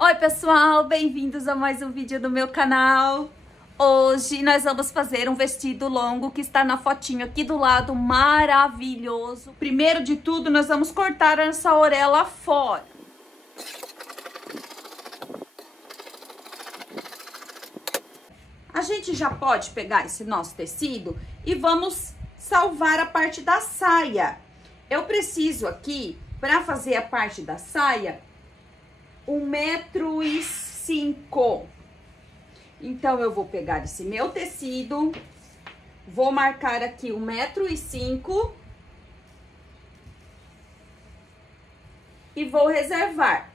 Oi pessoal, bem-vindos a mais um vídeo do meu canal. Hoje nós vamos fazer um vestido longo que está na fotinho aqui do lado, maravilhoso. Primeiro de tudo, nós vamos cortar essa orelha fora. A gente já pode pegar esse nosso tecido e vamos salvar a parte da saia. Eu preciso aqui, para fazer a parte da saia, 1,5 m. Então, eu vou pegar esse meu tecido, vou marcar aqui 1,5 m e vou reservar.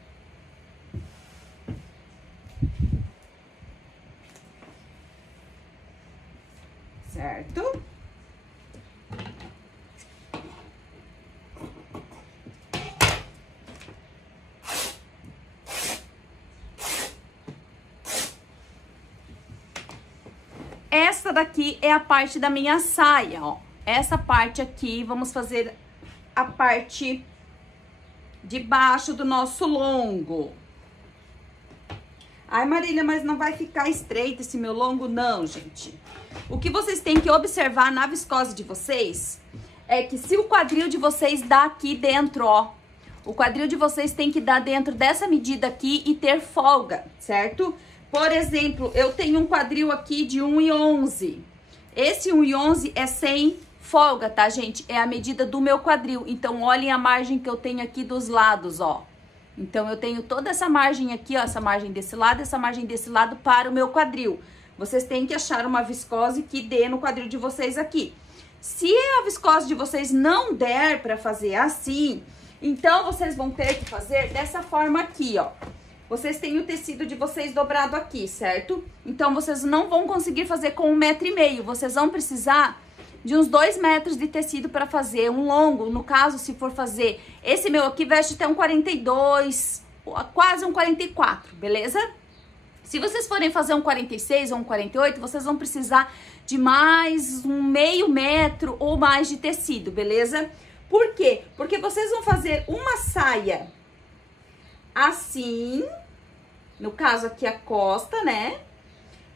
Certo? Essa daqui é a parte da minha saia, ó. Essa parte aqui, vamos fazer a parte de baixo do nosso longo. Ai, Marília, mas não vai ficar estreito esse meu longo? Não, gente. O que vocês têm que observar na viscose de vocês é que se o quadril de vocês dá aqui dentro, ó. O quadril de vocês tem que dar dentro dessa medida aqui e ter folga, certo? Por exemplo, eu tenho um quadril aqui de 1,11. Esse 1,11 é sem folga, tá, gente? É a medida do meu quadril. Então, olhem a margem que eu tenho aqui dos lados, ó. Então, eu tenho toda essa margem aqui, ó, essa margem desse lado, essa margem desse lado para o meu quadril. Vocês têm que achar uma viscose que dê no quadril de vocês aqui. Se a viscose de vocês não der para fazer assim, então vocês vão ter que fazer dessa forma aqui, ó. Vocês têm o tecido de vocês dobrado aqui, certo? Então, vocês não vão conseguir fazer com 1,5 m. Vocês vão precisar de uns 2 metros de tecido para fazer um longo. No caso, se for fazer, esse meu aqui veste até um 42, quase um 44, beleza? Se vocês forem fazer um 46 ou um 48, vocês vão precisar de mais um meio metro ou mais de tecido, beleza? Por quê? Porque vocês vão fazer uma saia assim, no caso aqui a costa, né?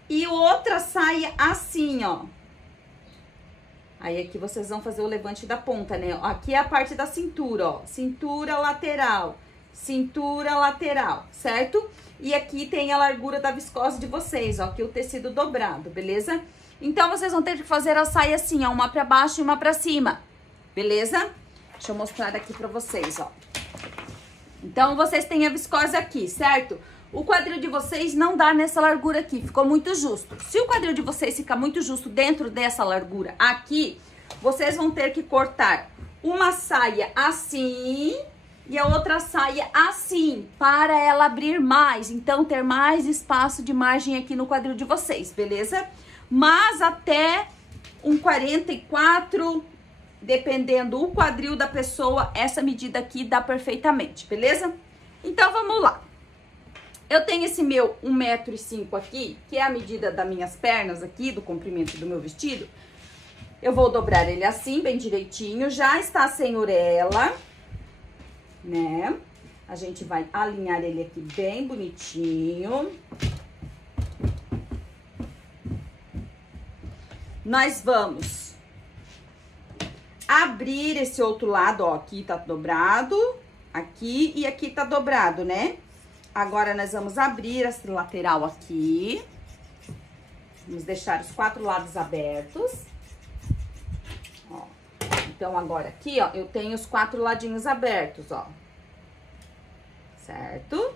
E outra saia assim, ó. Aí aqui vocês vão fazer o levante da ponta, né? Aqui é a parte da cintura, ó. Cintura lateral, certo? E aqui tem a largura da viscose de vocês, ó. Aqui o tecido dobrado, beleza? Então, vocês vão ter que fazer a saia assim, ó. Uma pra baixo e uma pra cima, beleza? Deixa eu mostrar aqui pra vocês, ó. Então, vocês têm a viscose aqui, certo? O quadril de vocês não dá nessa largura aqui, ficou muito justo. Se o quadril de vocês ficar muito justo dentro dessa largura aqui, vocês vão ter que cortar uma saia assim e a outra saia assim, para ela abrir mais. Então, ter mais espaço de margem aqui no quadril de vocês, beleza? Mas até um 44... dependendo do quadril da pessoa, essa medida aqui dá perfeitamente, beleza? Então, vamos lá. Eu tenho esse meu 1,5 m aqui, que é a medida das minhas pernas aqui, do comprimento do meu vestido. Eu vou dobrar ele assim, bem direitinho. Já está sem orelha, né? A gente vai alinhar ele aqui bem bonitinho. Nós vamos abrir esse outro lado, ó, aqui tá dobrado, aqui e aqui tá dobrado, né? Agora, nós vamos abrir esse lateral aqui, vamos deixar os 4 lados abertos, ó. Então, agora aqui, ó, eu tenho os 4 ladinhos abertos, ó, certo?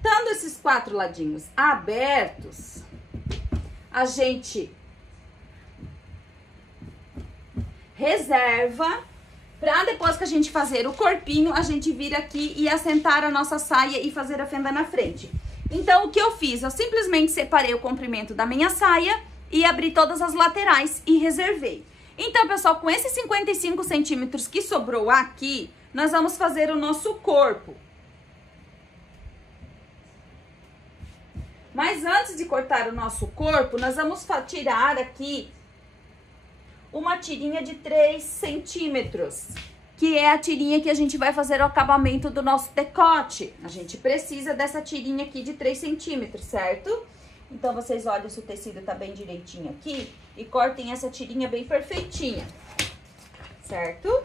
Tendo esses 4 ladinhos abertos, a gente reserva pra depois que a gente fazer o corpinho, a gente vir aqui e assentar a nossa saia e fazer a fenda na frente. Então, o que eu fiz? Eu simplesmente separei o comprimento da minha saia e abri todas as laterais e reservei. Então, pessoal, com esses 55 centímetros que sobrou aqui, nós vamos fazer o nosso corpo. Mas antes de cortar o nosso corpo, nós vamos tirar aqui uma tirinha de 3 centímetros. que é a tirinha que a gente vai fazer o acabamento do nosso decote. A gente precisa dessa tirinha aqui de 3 centímetros, certo? Então, vocês olhem se o tecido tá bem direitinho aqui e cortem essa tirinha bem perfeitinha, certo?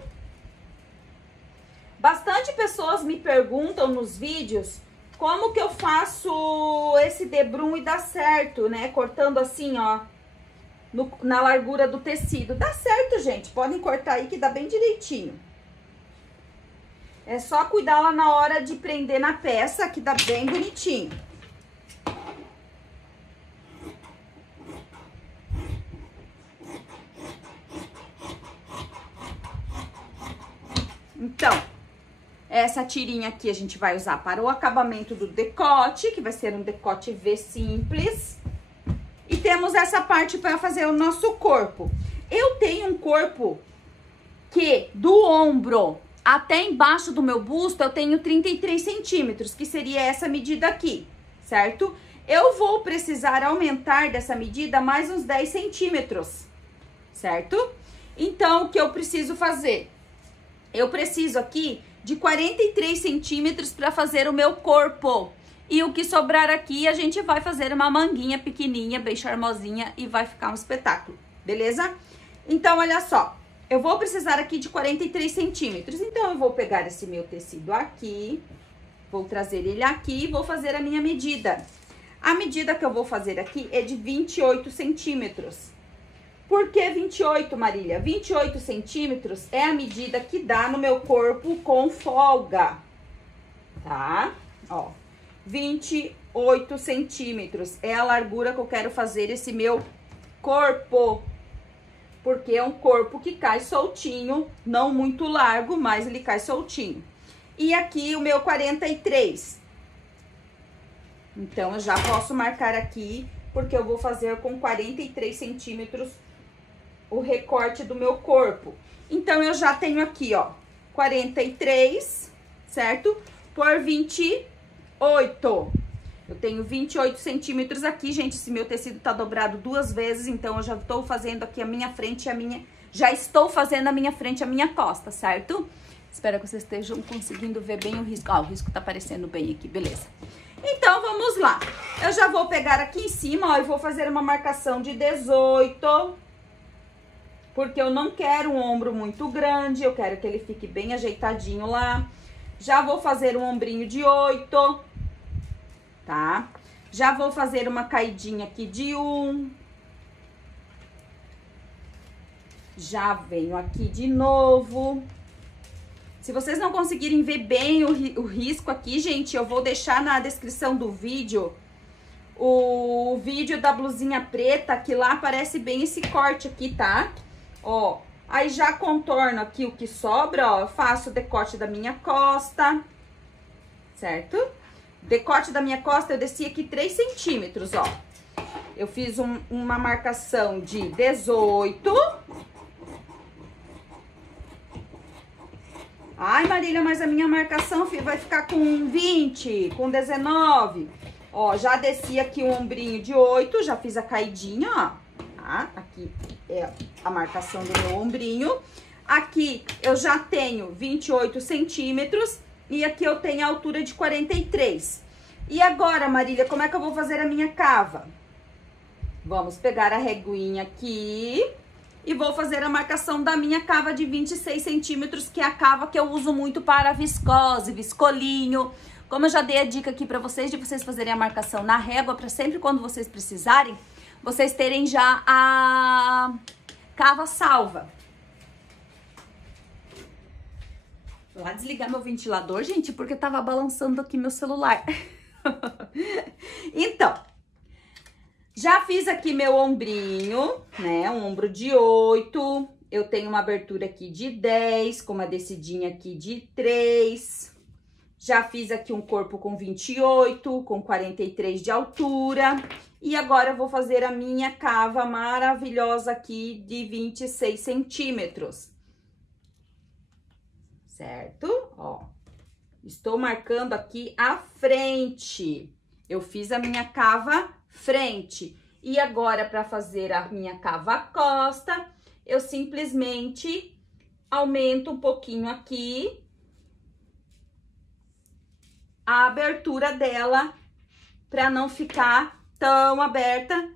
Bastante pessoas me perguntam nos vídeos como que eu faço esse debrum e dá certo, né? Cortando assim, ó, na largura do tecido. Dá certo, gente. Podem cortar aí que dá bem direitinho. É só cuidar lá na hora de prender na peça, que dá bem bonitinho. Então, essa tirinha aqui a gente vai usar para o acabamento do decote, que vai ser um decote V simples. E temos essa parte para fazer o nosso corpo. Eu tenho um corpo que do ombro até embaixo do meu busto eu tenho 33 centímetros, que seria essa medida aqui, certo? Eu vou precisar aumentar dessa medida mais uns 10 centímetros, certo? Então, o que eu preciso fazer? Eu preciso aqui de 43 centímetros para fazer o meu corpo. E o que sobrar aqui, a gente vai fazer uma manguinha pequenininha, bem charmosinha, e vai ficar um espetáculo, beleza? Então, olha só, eu vou precisar aqui de 43 centímetros. Então, eu vou pegar esse meu tecido aqui, vou trazer ele aqui e vou fazer a minha medida. A medida que eu vou fazer aqui é de 28 centímetros. Por que 28, Marília? 28 centímetros é a medida que dá no meu corpo com folga, tá? Ó, 28 centímetros é a largura que eu quero fazer esse meu corpo. Porque é um corpo que cai soltinho, não muito largo, mas ele cai soltinho. E aqui o meu 43. Então, eu já posso marcar aqui, porque eu vou fazer com 43 centímetros o recorte do meu corpo. Então, eu já tenho aqui, ó, 43, certo? Por 28. Eu tenho 28 centímetros aqui, gente. Esse meu tecido tá dobrado 2 vezes, então eu já tô fazendo aqui a minha frente e a minha... Já estou fazendo a minha frente e a minha costa, certo? Espero que vocês estejam conseguindo ver bem o risco. Ó, o risco tá aparecendo bem aqui, beleza. Então, vamos lá. Eu já vou pegar aqui em cima, ó, e vou fazer uma marcação de 18... Porque eu não quero um ombro muito grande, eu quero que ele fique bem ajeitadinho lá. Já vou fazer um ombrinho de 8, tá? Já vou fazer uma caidinha aqui de 1. Já venho aqui de novo. Se vocês não conseguirem ver bem o risco aqui, gente, eu vou deixar na descrição do vídeo o vídeo da blusinha preta, que lá aparece bem esse corte aqui, tá? Ó, aí já contorno aqui o que sobra, ó, faço o decote da minha costa, certo? Decote da minha costa eu desci aqui 3 centímetros, ó. Eu fiz uma marcação de 18. Ai, Marília, mas a minha marcação vai ficar com 20, com 19. Ó, já desci aqui o ombrinho de 8, já fiz a caidinha, ó. Tá? Aqui é a marcação do meu ombrinho. Aqui eu já tenho 28 centímetros e aqui eu tenho a altura de 43. E agora, Marília, como é que eu vou fazer a minha cava? Vamos pegar a reguinha aqui e vou fazer a marcação da minha cava de 26 centímetros, que é a cava que eu uso muito para viscose, viscolinho. Como eu já dei a dica aqui pra vocês, de vocês fazerem a marcação na régua, pra sempre quando vocês precisarem, vocês terem já a cava salva. Vou lá desligar meu ventilador, gente, porque tava balançando aqui meu celular. Então, já fiz aqui meu ombrinho, né? Um ombro de 8. Eu tenho uma abertura aqui de 10, com uma descidinha aqui de 3. Já fiz aqui um corpo com 28, com 43 de altura. E agora eu vou fazer a minha cava maravilhosa aqui de 26 centímetros. Certo? Ó, estou marcando aqui a frente. Eu fiz a minha cava frente. E agora, para fazer a minha cava costa, eu simplesmente aumento um pouquinho aqui a abertura dela para não ficar tão aberta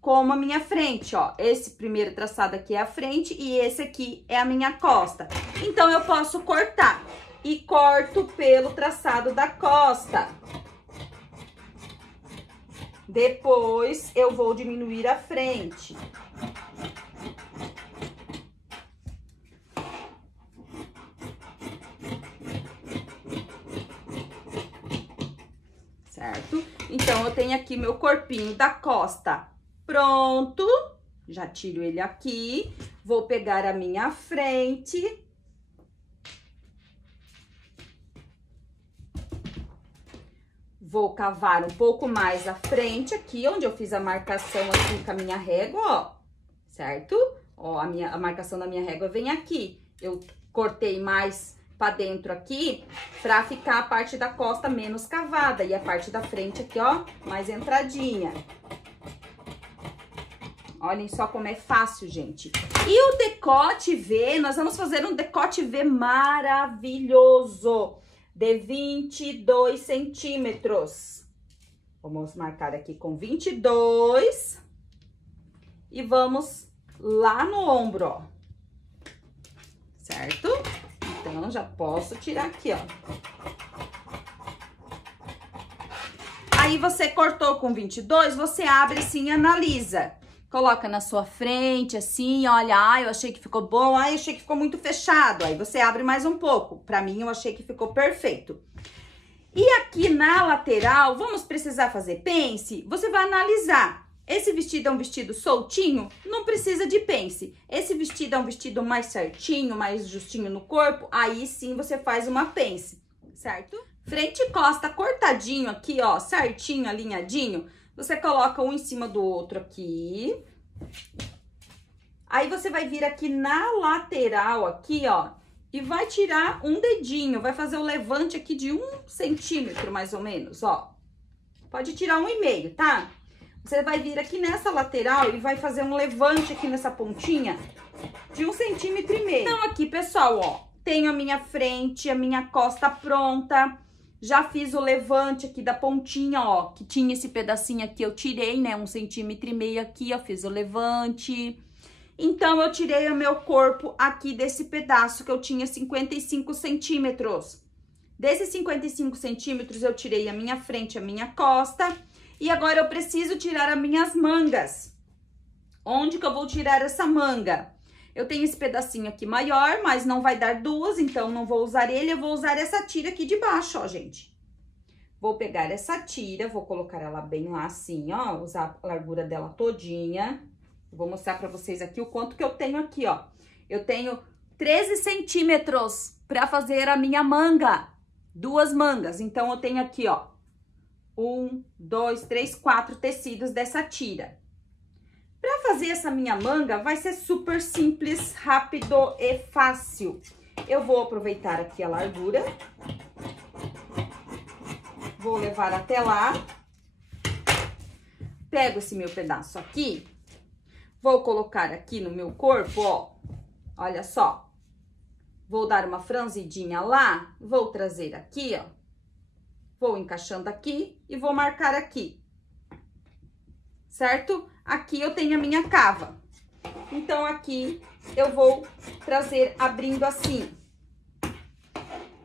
como a minha frente, ó. Esse primeiro traçado aqui é a frente e esse aqui é a minha costa. Então, eu posso cortar e corto pelo traçado da costa. Depois, eu vou diminuir a frente. Certo? Então, eu tenho aqui meu corpinho da costa pronto. Já tiro ele aqui. Vou pegar a minha frente. Vou cavar um pouco mais a frente aqui, onde eu fiz a marcação aqui com a minha régua, ó. Certo? Ó, a marcação da minha régua vem aqui. Eu cortei mais pra dentro aqui, pra ficar a parte da costa menos cavada. E a parte da frente aqui, ó, mais entradinha. Olhem só como é fácil, gente. E o decote V, nós vamos fazer um decote V maravilhoso, de 22 centímetros. Vamos marcar aqui com 22. E vamos lá no ombro, ó. Certo? Então, já posso tirar aqui, ó. Aí, você cortou com 22, você abre assim e analisa. Coloca na sua frente, assim, olha, eu achei que ficou bom, eu achei que ficou muito fechado. Aí, você abre mais um pouco. Pra mim, eu achei que ficou perfeito. E aqui na lateral, vamos precisar fazer pence? Você vai analisar. Esse vestido é um vestido soltinho? Não precisa de pence. Esse vestido é um vestido mais certinho, mais justinho no corpo? Aí sim você faz uma pence, certo? Frente e costa cortadinho aqui, ó, certinho, alinhadinho. Você coloca um em cima do outro aqui. Aí você vai vir aqui na lateral, aqui, ó, e vai tirar um dedinho. Vai fazer o levante aqui de 1 centímetro, mais ou menos, ó. Pode tirar 1,5, tá? Você vai vir aqui nessa lateral e vai fazer um levante aqui nessa pontinha de 1,5 centímetro. Então, aqui, pessoal, ó, tenho a minha frente, a minha costa pronta. Já fiz o levante aqui da pontinha, ó, que tinha esse pedacinho aqui, eu tirei, né, 1,5 centímetro aqui, ó, fiz o levante. Então, eu tirei o meu corpo aqui desse pedaço que eu tinha 55 centímetros. Desses 55 centímetros, eu tirei a minha frente, a minha costa. E agora, eu preciso tirar as minhas mangas. Onde que eu vou tirar essa manga? Eu tenho esse pedacinho aqui maior, mas não vai dar duas, então não vou usar ele. Eu vou usar essa tira aqui de baixo, ó, gente. Vou pegar essa tira, vou colocar ela bem lá assim, ó. Usar a largura dela todinha. Vou mostrar pra vocês aqui o quanto que eu tenho aqui, ó. Eu tenho 13 centímetros pra fazer a minha manga. 2 mangas. Então, eu tenho aqui, ó. 1, 2, 3, 4 tecidos dessa tira. Pra fazer essa minha manga, vai ser super simples, rápido e fácil. Eu vou aproveitar aqui a largura. Vou levar até lá. Pego esse meu pedaço aqui. Vou colocar aqui no meu corpo, ó. Olha só. Vou dar uma franzidinha lá. Vou trazer aqui, ó. Vou encaixando aqui e vou marcar aqui. Certo? Aqui eu tenho a minha cava. Então, aqui eu vou trazer abrindo assim.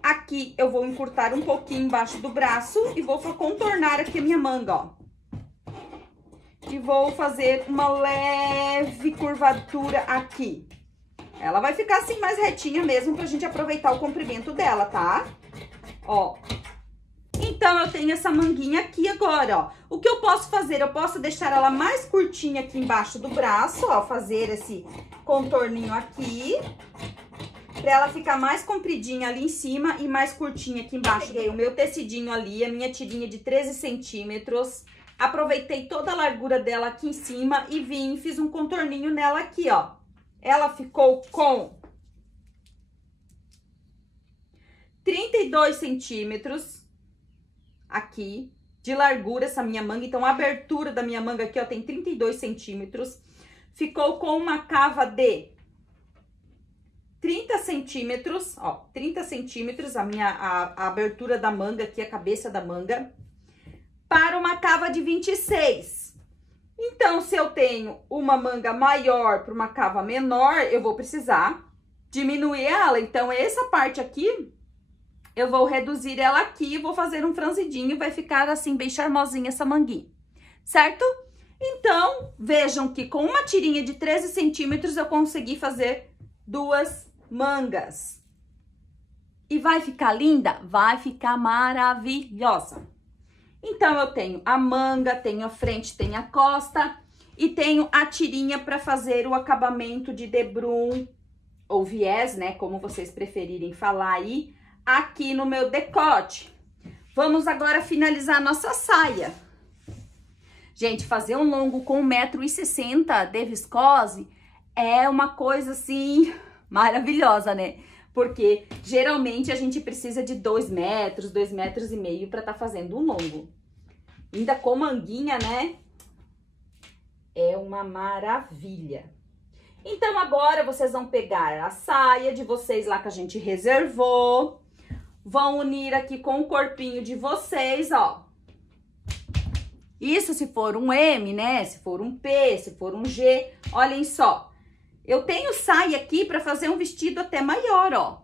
Aqui eu vou encurtar um pouquinho embaixo do braço e vou contornar aqui a minha manga, ó. E vou fazer uma leve curvatura aqui. Ela vai ficar assim mais retinha mesmo pra gente aproveitar o comprimento dela, tá? Ó. Então, eu tenho essa manguinha aqui agora, ó. O que eu posso fazer? Eu posso deixar ela mais curtinha aqui embaixo do braço, ó. Fazer esse contorninho aqui. Pra ela ficar mais compridinha ali em cima e mais curtinha aqui embaixo. Peguei o meu tecidinho ali, a minha tirinha de 13 centímetros. Aproveitei toda a largura dela aqui em cima e vim e fiz um contorninho nela aqui, ó. Ela ficou com 32 centímetros aqui de largura, essa minha manga. Então, a abertura da minha manga aqui, ó, tem 32 centímetros. Ficou com uma cava de 30 centímetros, ó, 30 centímetros a abertura da manga aqui, a cabeça da manga, para uma cava de 26. Então, se eu tenho uma manga maior para uma cava menor, eu vou precisar diminuir ela. Então, essa parte aqui, eu vou reduzir ela aqui, vou fazer um franzidinho, vai ficar assim bem charmosinha essa manguinha, certo? Então, vejam que com uma tirinha de 13 centímetros eu consegui fazer 2 mangas. E vai ficar linda? Vai ficar maravilhosa. Então, eu tenho a manga, tenho a frente, tenho a costa e tenho a tirinha para fazer o acabamento de debrum ou viés, né? Como vocês preferirem falar aí, aqui no meu decote. Vamos agora finalizar a nossa saia. Gente, fazer um longo com 1,60 m de viscose é uma coisa, assim, maravilhosa, né? Porque, geralmente, a gente precisa de 2 metros, 2,5 metros para tá fazendo um longo. Ainda com manguinha, né? É uma maravilha. Então, agora, vocês vão pegar a saia de vocês lá que a gente reservou. Vão unir aqui com o corpinho de vocês, ó. Isso se for um M, né? Se for um P, se for um G. Olhem só. Eu tenho saia aqui para fazer um vestido até maior, ó.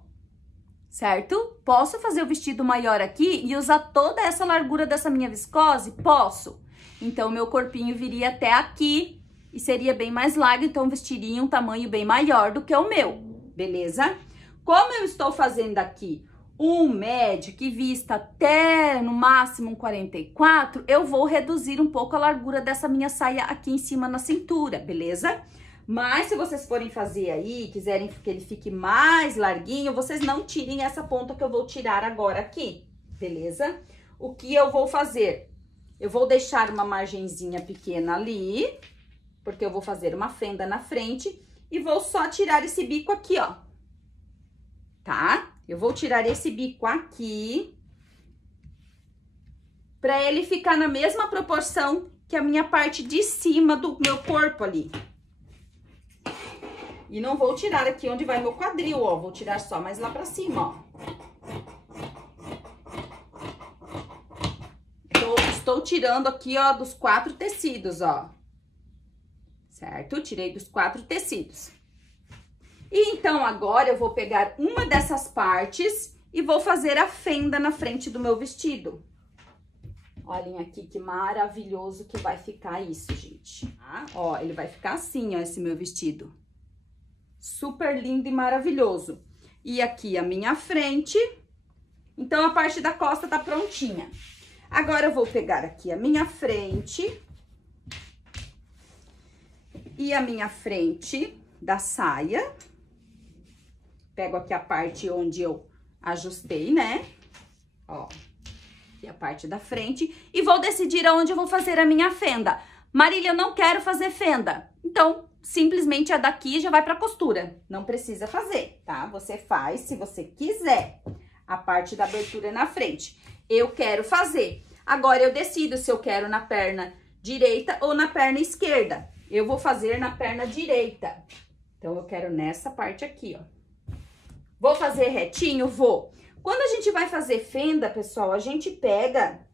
Certo? Posso fazer o vestido maior aqui e usar toda essa largura dessa minha viscose? Posso. Então, meu corpinho viria até aqui e seria bem mais largo, então vestiria um tamanho bem maior do que o meu, beleza? Como eu estou fazendo aqui um médio que vista até no máximo um 44, eu vou reduzir um pouco a largura dessa minha saia aqui em cima na cintura, beleza? Mas se vocês forem fazer aí, quiserem que ele fique mais larguinho, vocês não tirem essa ponta que eu vou tirar agora aqui, beleza? O que eu vou fazer? Eu vou deixar uma margenzinha pequena ali, porque eu vou fazer uma fenda na frente e vou só tirar esse bico aqui, ó. Tá? Eu vou tirar esse bico aqui, pra ele ficar na mesma proporção que a minha parte de cima do meu corpo ali. E não vou tirar aqui onde vai meu quadril, ó. Vou tirar só mais lá pra cima, ó. Estou tirando aqui, ó, dos 4 tecidos, ó. Certo? Tirei dos 4 tecidos. E então, agora eu vou pegar uma dessas partes e vou fazer a fenda na frente do meu vestido. Olhem aqui que maravilhoso que vai ficar isso, gente. Tá? Ó, ele vai ficar assim, ó, esse meu vestido. Super lindo e maravilhoso. E aqui a minha frente. Então, a parte da costa tá prontinha. Agora, eu vou pegar aqui a minha frente. E a minha frente da saia. Pego aqui a parte onde eu ajustei, né? Ó, aqui a parte da frente. E vou decidir aonde eu vou fazer a minha fenda. Marília, eu não quero fazer fenda. Então, simplesmente a daqui já vai pra costura. Não precisa fazer, tá? Você faz se você quiser. A parte da abertura na frente. Eu quero fazer. Agora, eu decido se eu quero na perna direita ou na perna esquerda. Eu vou fazer na perna direita. Então, eu quero nessa parte aqui, ó. Vou fazer retinho? Vou. Quando a gente vai fazer fenda, pessoal, a gente pega...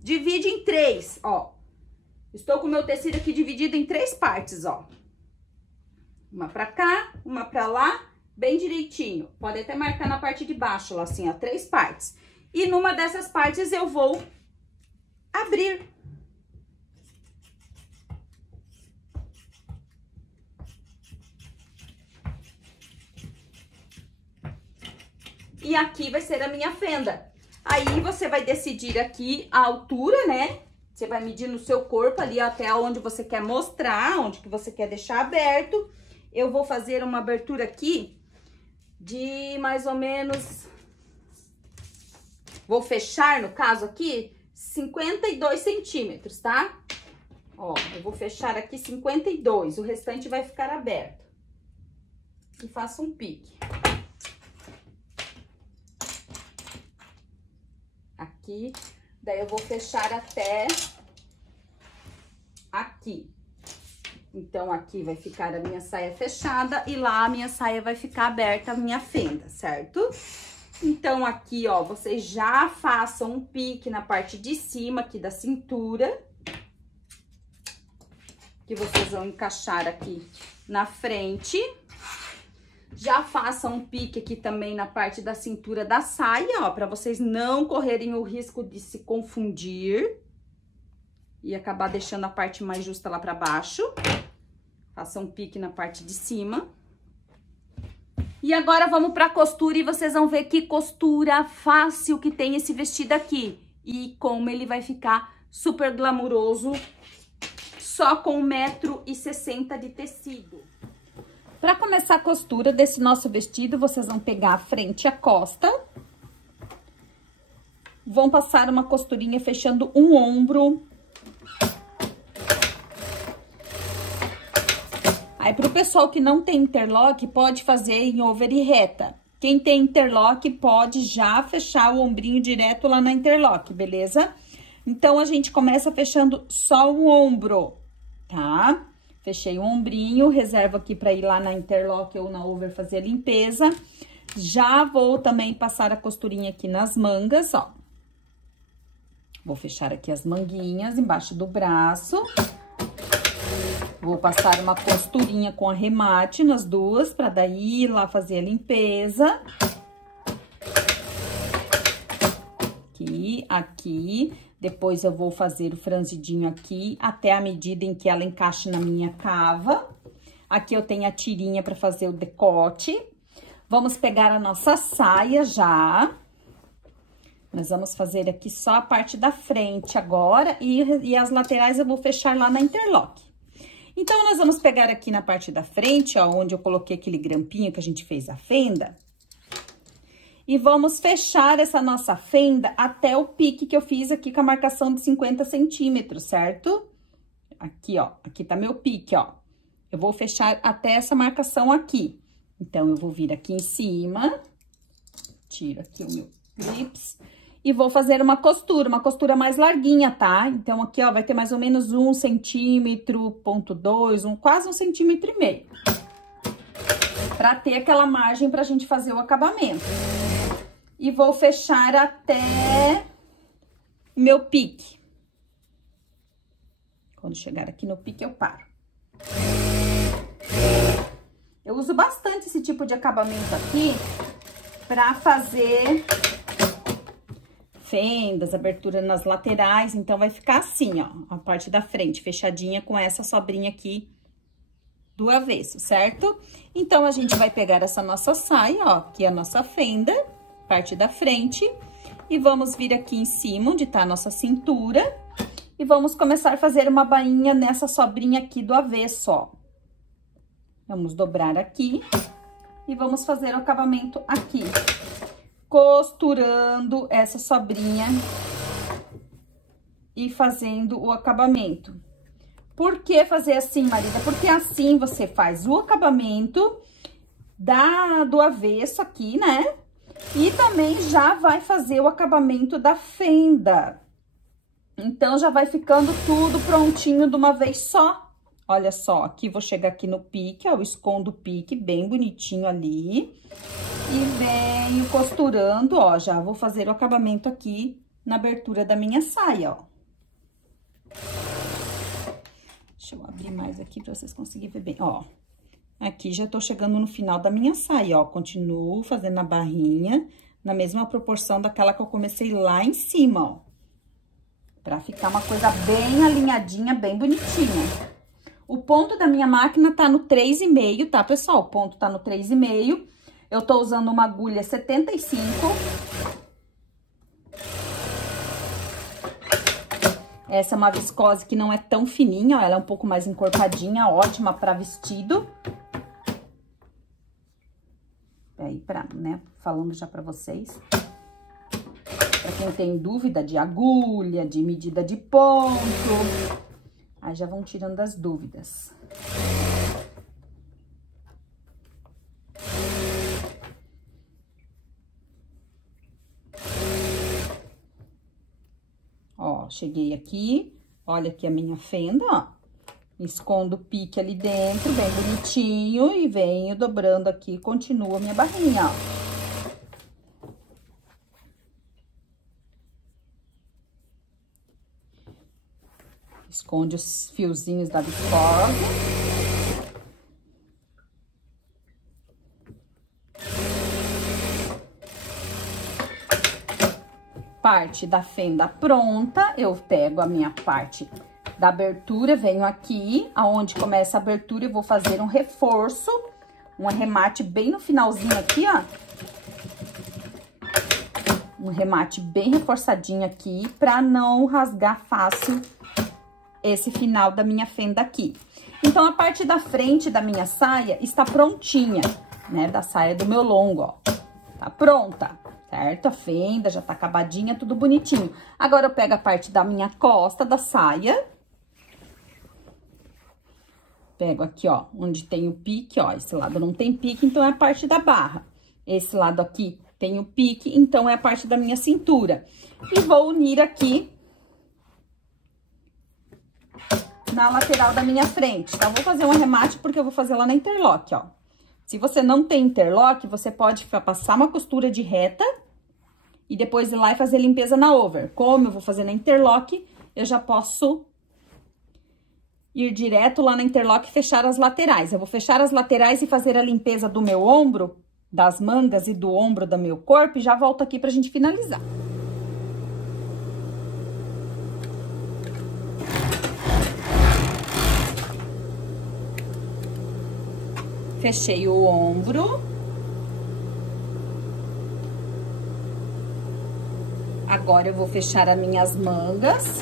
Divide em 3, ó. Estou com o meu tecido aqui dividido em 3 partes, ó. Uma pra cá, uma pra lá, bem direitinho. Pode até marcar na parte de baixo, lá assim, ó, 3 partes. E numa dessas partes eu vou abrir. E aqui vai ser a minha fenda. Aí, você vai decidir aqui a altura, né? Você vai medir no seu corpo ali até onde você quer mostrar, onde que você quer deixar aberto. Eu vou fazer uma abertura aqui de mais ou menos... Vou fechar, no caso aqui, 52 centímetros, tá? Ó, eu vou fechar aqui 52, o restante vai ficar aberto. E faço um pique. Aqui, daí eu vou fechar até aqui. Então, aqui vai ficar a minha saia fechada e lá a minha saia vai ficar aberta, a minha fenda, certo? Então, aqui, ó, vocês já façam um pique na parte de cima aqui da cintura, que vocês vão encaixar aqui na frente. Já façam um pique aqui também na parte da cintura da saia, ó, pra vocês não correrem o risco de se confundir e acabar deixando a parte mais justa lá pra baixo. Façam um pique na parte de cima. E agora vamos pra costura e vocês vão ver que costura fácil que tem esse vestido aqui. E como ele vai ficar super glamuroso, só com 1,60 m de tecido. Para começar a costura desse nosso vestido, vocês vão pegar a frente e a costa. Vão passar uma costurinha fechando um ombro. Aí, pro pessoal que não tem interlock, pode fazer em over e reta. Quem tem interlock, pode já fechar o ombrinho direto lá na interlock, beleza? Então, a gente começa fechando só o ombro, tá? Fechei o ombrinho, reservo aqui pra ir lá na interlock ou na over fazer a limpeza. Já vou também passar a costurinha aqui nas mangas, ó. Vou fechar aqui as manguinhas embaixo do braço. Vou passar uma costurinha com arremate nas duas, pra daí ir lá fazer a limpeza. Aqui, aqui. Depois eu vou fazer o franzidinho aqui, até a medida em que ela encaixe na minha cava. Aqui eu tenho a tirinha pra fazer o decote. Vamos pegar a nossa saia já. Nós vamos fazer aqui só a parte da frente agora e as laterais eu vou fechar lá na interlock. Então, nós vamos pegar aqui na parte da frente, ó, onde eu coloquei aquele grampinho que a gente fez a fenda. E vamos fechar essa nossa fenda até o pique que eu fiz aqui com a marcação de 50 centímetros, certo? Aqui, ó, aqui tá meu pique, ó. Eu vou fechar até essa marcação aqui. Então, eu vou vir aqui em cima, tiro aqui o meu clips e vou fazer uma costura mais larguinha, tá? Então, aqui, ó, vai ter mais ou menos 1 centímetro, ponto 2, quase 1,5 centímetros. Pra ter aquela margem pra gente fazer o acabamento. E vou fechar até meu pique. Quando chegar aqui no pique, eu paro. Eu uso bastante esse tipo de acabamento aqui pra fazer fendas, abertura nas laterais. Então, vai ficar assim, ó, a parte da frente fechadinha com essa sobrinha aqui do avesso, certo? Então, a gente vai pegar essa nossa saia, ó, que é a nossa fenda, parte da frente, e vamos vir aqui em cima, onde tá a nossa cintura, e vamos começar a fazer uma bainha nessa sobrinha aqui do avesso, ó. Vamos dobrar aqui e vamos fazer o acabamento aqui, costurando essa sobrinha e fazendo o acabamento. Por que fazer assim, Marida? Porque assim você faz o acabamento do avesso aqui, né? E também já vai fazer o acabamento da fenda. Então, já vai ficando tudo prontinho de uma vez só. Olha só, aqui vou chegar aqui no pique, ó, eu escondo o pique bem bonitinho ali. E venho costurando, ó, já vou fazer o acabamento aqui na abertura da minha saia, ó. Deixa eu abrir mais aqui pra vocês conseguirem ver bem, ó. Aqui já tô chegando no final da minha saia, ó. Continuo fazendo a barrinha na mesma proporção daquela que eu comecei lá em cima, ó. Pra ficar uma coisa bem alinhadinha, bem bonitinha. O ponto da minha máquina tá no 3,5, tá, pessoal? O ponto tá no 3,5. Eu tô usando uma agulha 75. Essa é uma viscose que não é tão fininha, ó, ela é um pouco mais encorpadinha, ótima pra vestido. Aí, né, falando já pra vocês. Pra quem tem dúvida de agulha, de medida de ponto, aí já vão tirando as dúvidas. Ó, cheguei aqui, olha aqui a minha fenda, ó. Escondo o pique ali dentro, bem bonitinho, e venho dobrando aqui, continuo a minha barrinha, ó. Esconde os fiozinhos da viscose. Parte da fenda pronta, eu pego a minha parte da abertura, venho aqui, aonde começa a abertura, eu vou fazer um reforço, um arremate bem no finalzinho aqui, ó. Um remate bem reforçadinho aqui, pra não rasgar fácil esse final da minha fenda aqui. Então, a parte da frente da minha saia está prontinha, né? Da saia do meu longo, ó. Tá pronta, certo? A fenda já tá acabadinha, tudo bonitinho. Agora, eu pego a parte da minha costa da saia. Pego aqui, ó, onde tem o pique, ó, esse lado não tem pique, então é a parte da barra. Esse lado aqui tem o pique, então é a parte da minha cintura. E vou unir aqui na lateral da minha frente, tá? Vou fazer um arremate porque eu vou fazer lá na interlock, ó. Se você não tem interlock, você pode passar uma costura de reta e depois ir lá e fazer limpeza na over. Como eu vou fazer na interlock, eu já posso ir direto lá na interlock e fechar as laterais. Eu vou fechar as laterais e fazer a limpeza do meu ombro, das mangas e do ombro do meu corpo, e já volto aqui pra gente finalizar. Fechei o ombro. Agora, eu vou fechar as minhas mangas.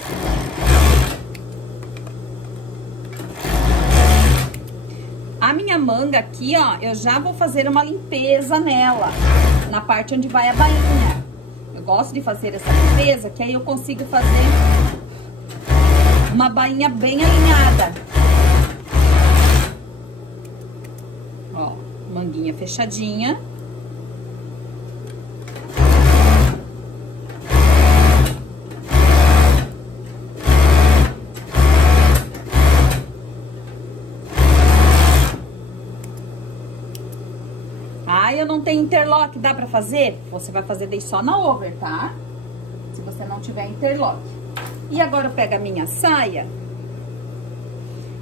A minha manga aqui, ó, eu já vou fazer uma limpeza nela, na parte onde vai a bainha. Eu gosto de fazer essa limpeza, que aí eu consigo fazer uma bainha bem alinhada. Ó, manguinha fechadinha. Eu não tenho interlock, dá pra fazer? Você vai fazer daí só na over, tá? Se você não tiver interlock. E agora eu pego a minha saia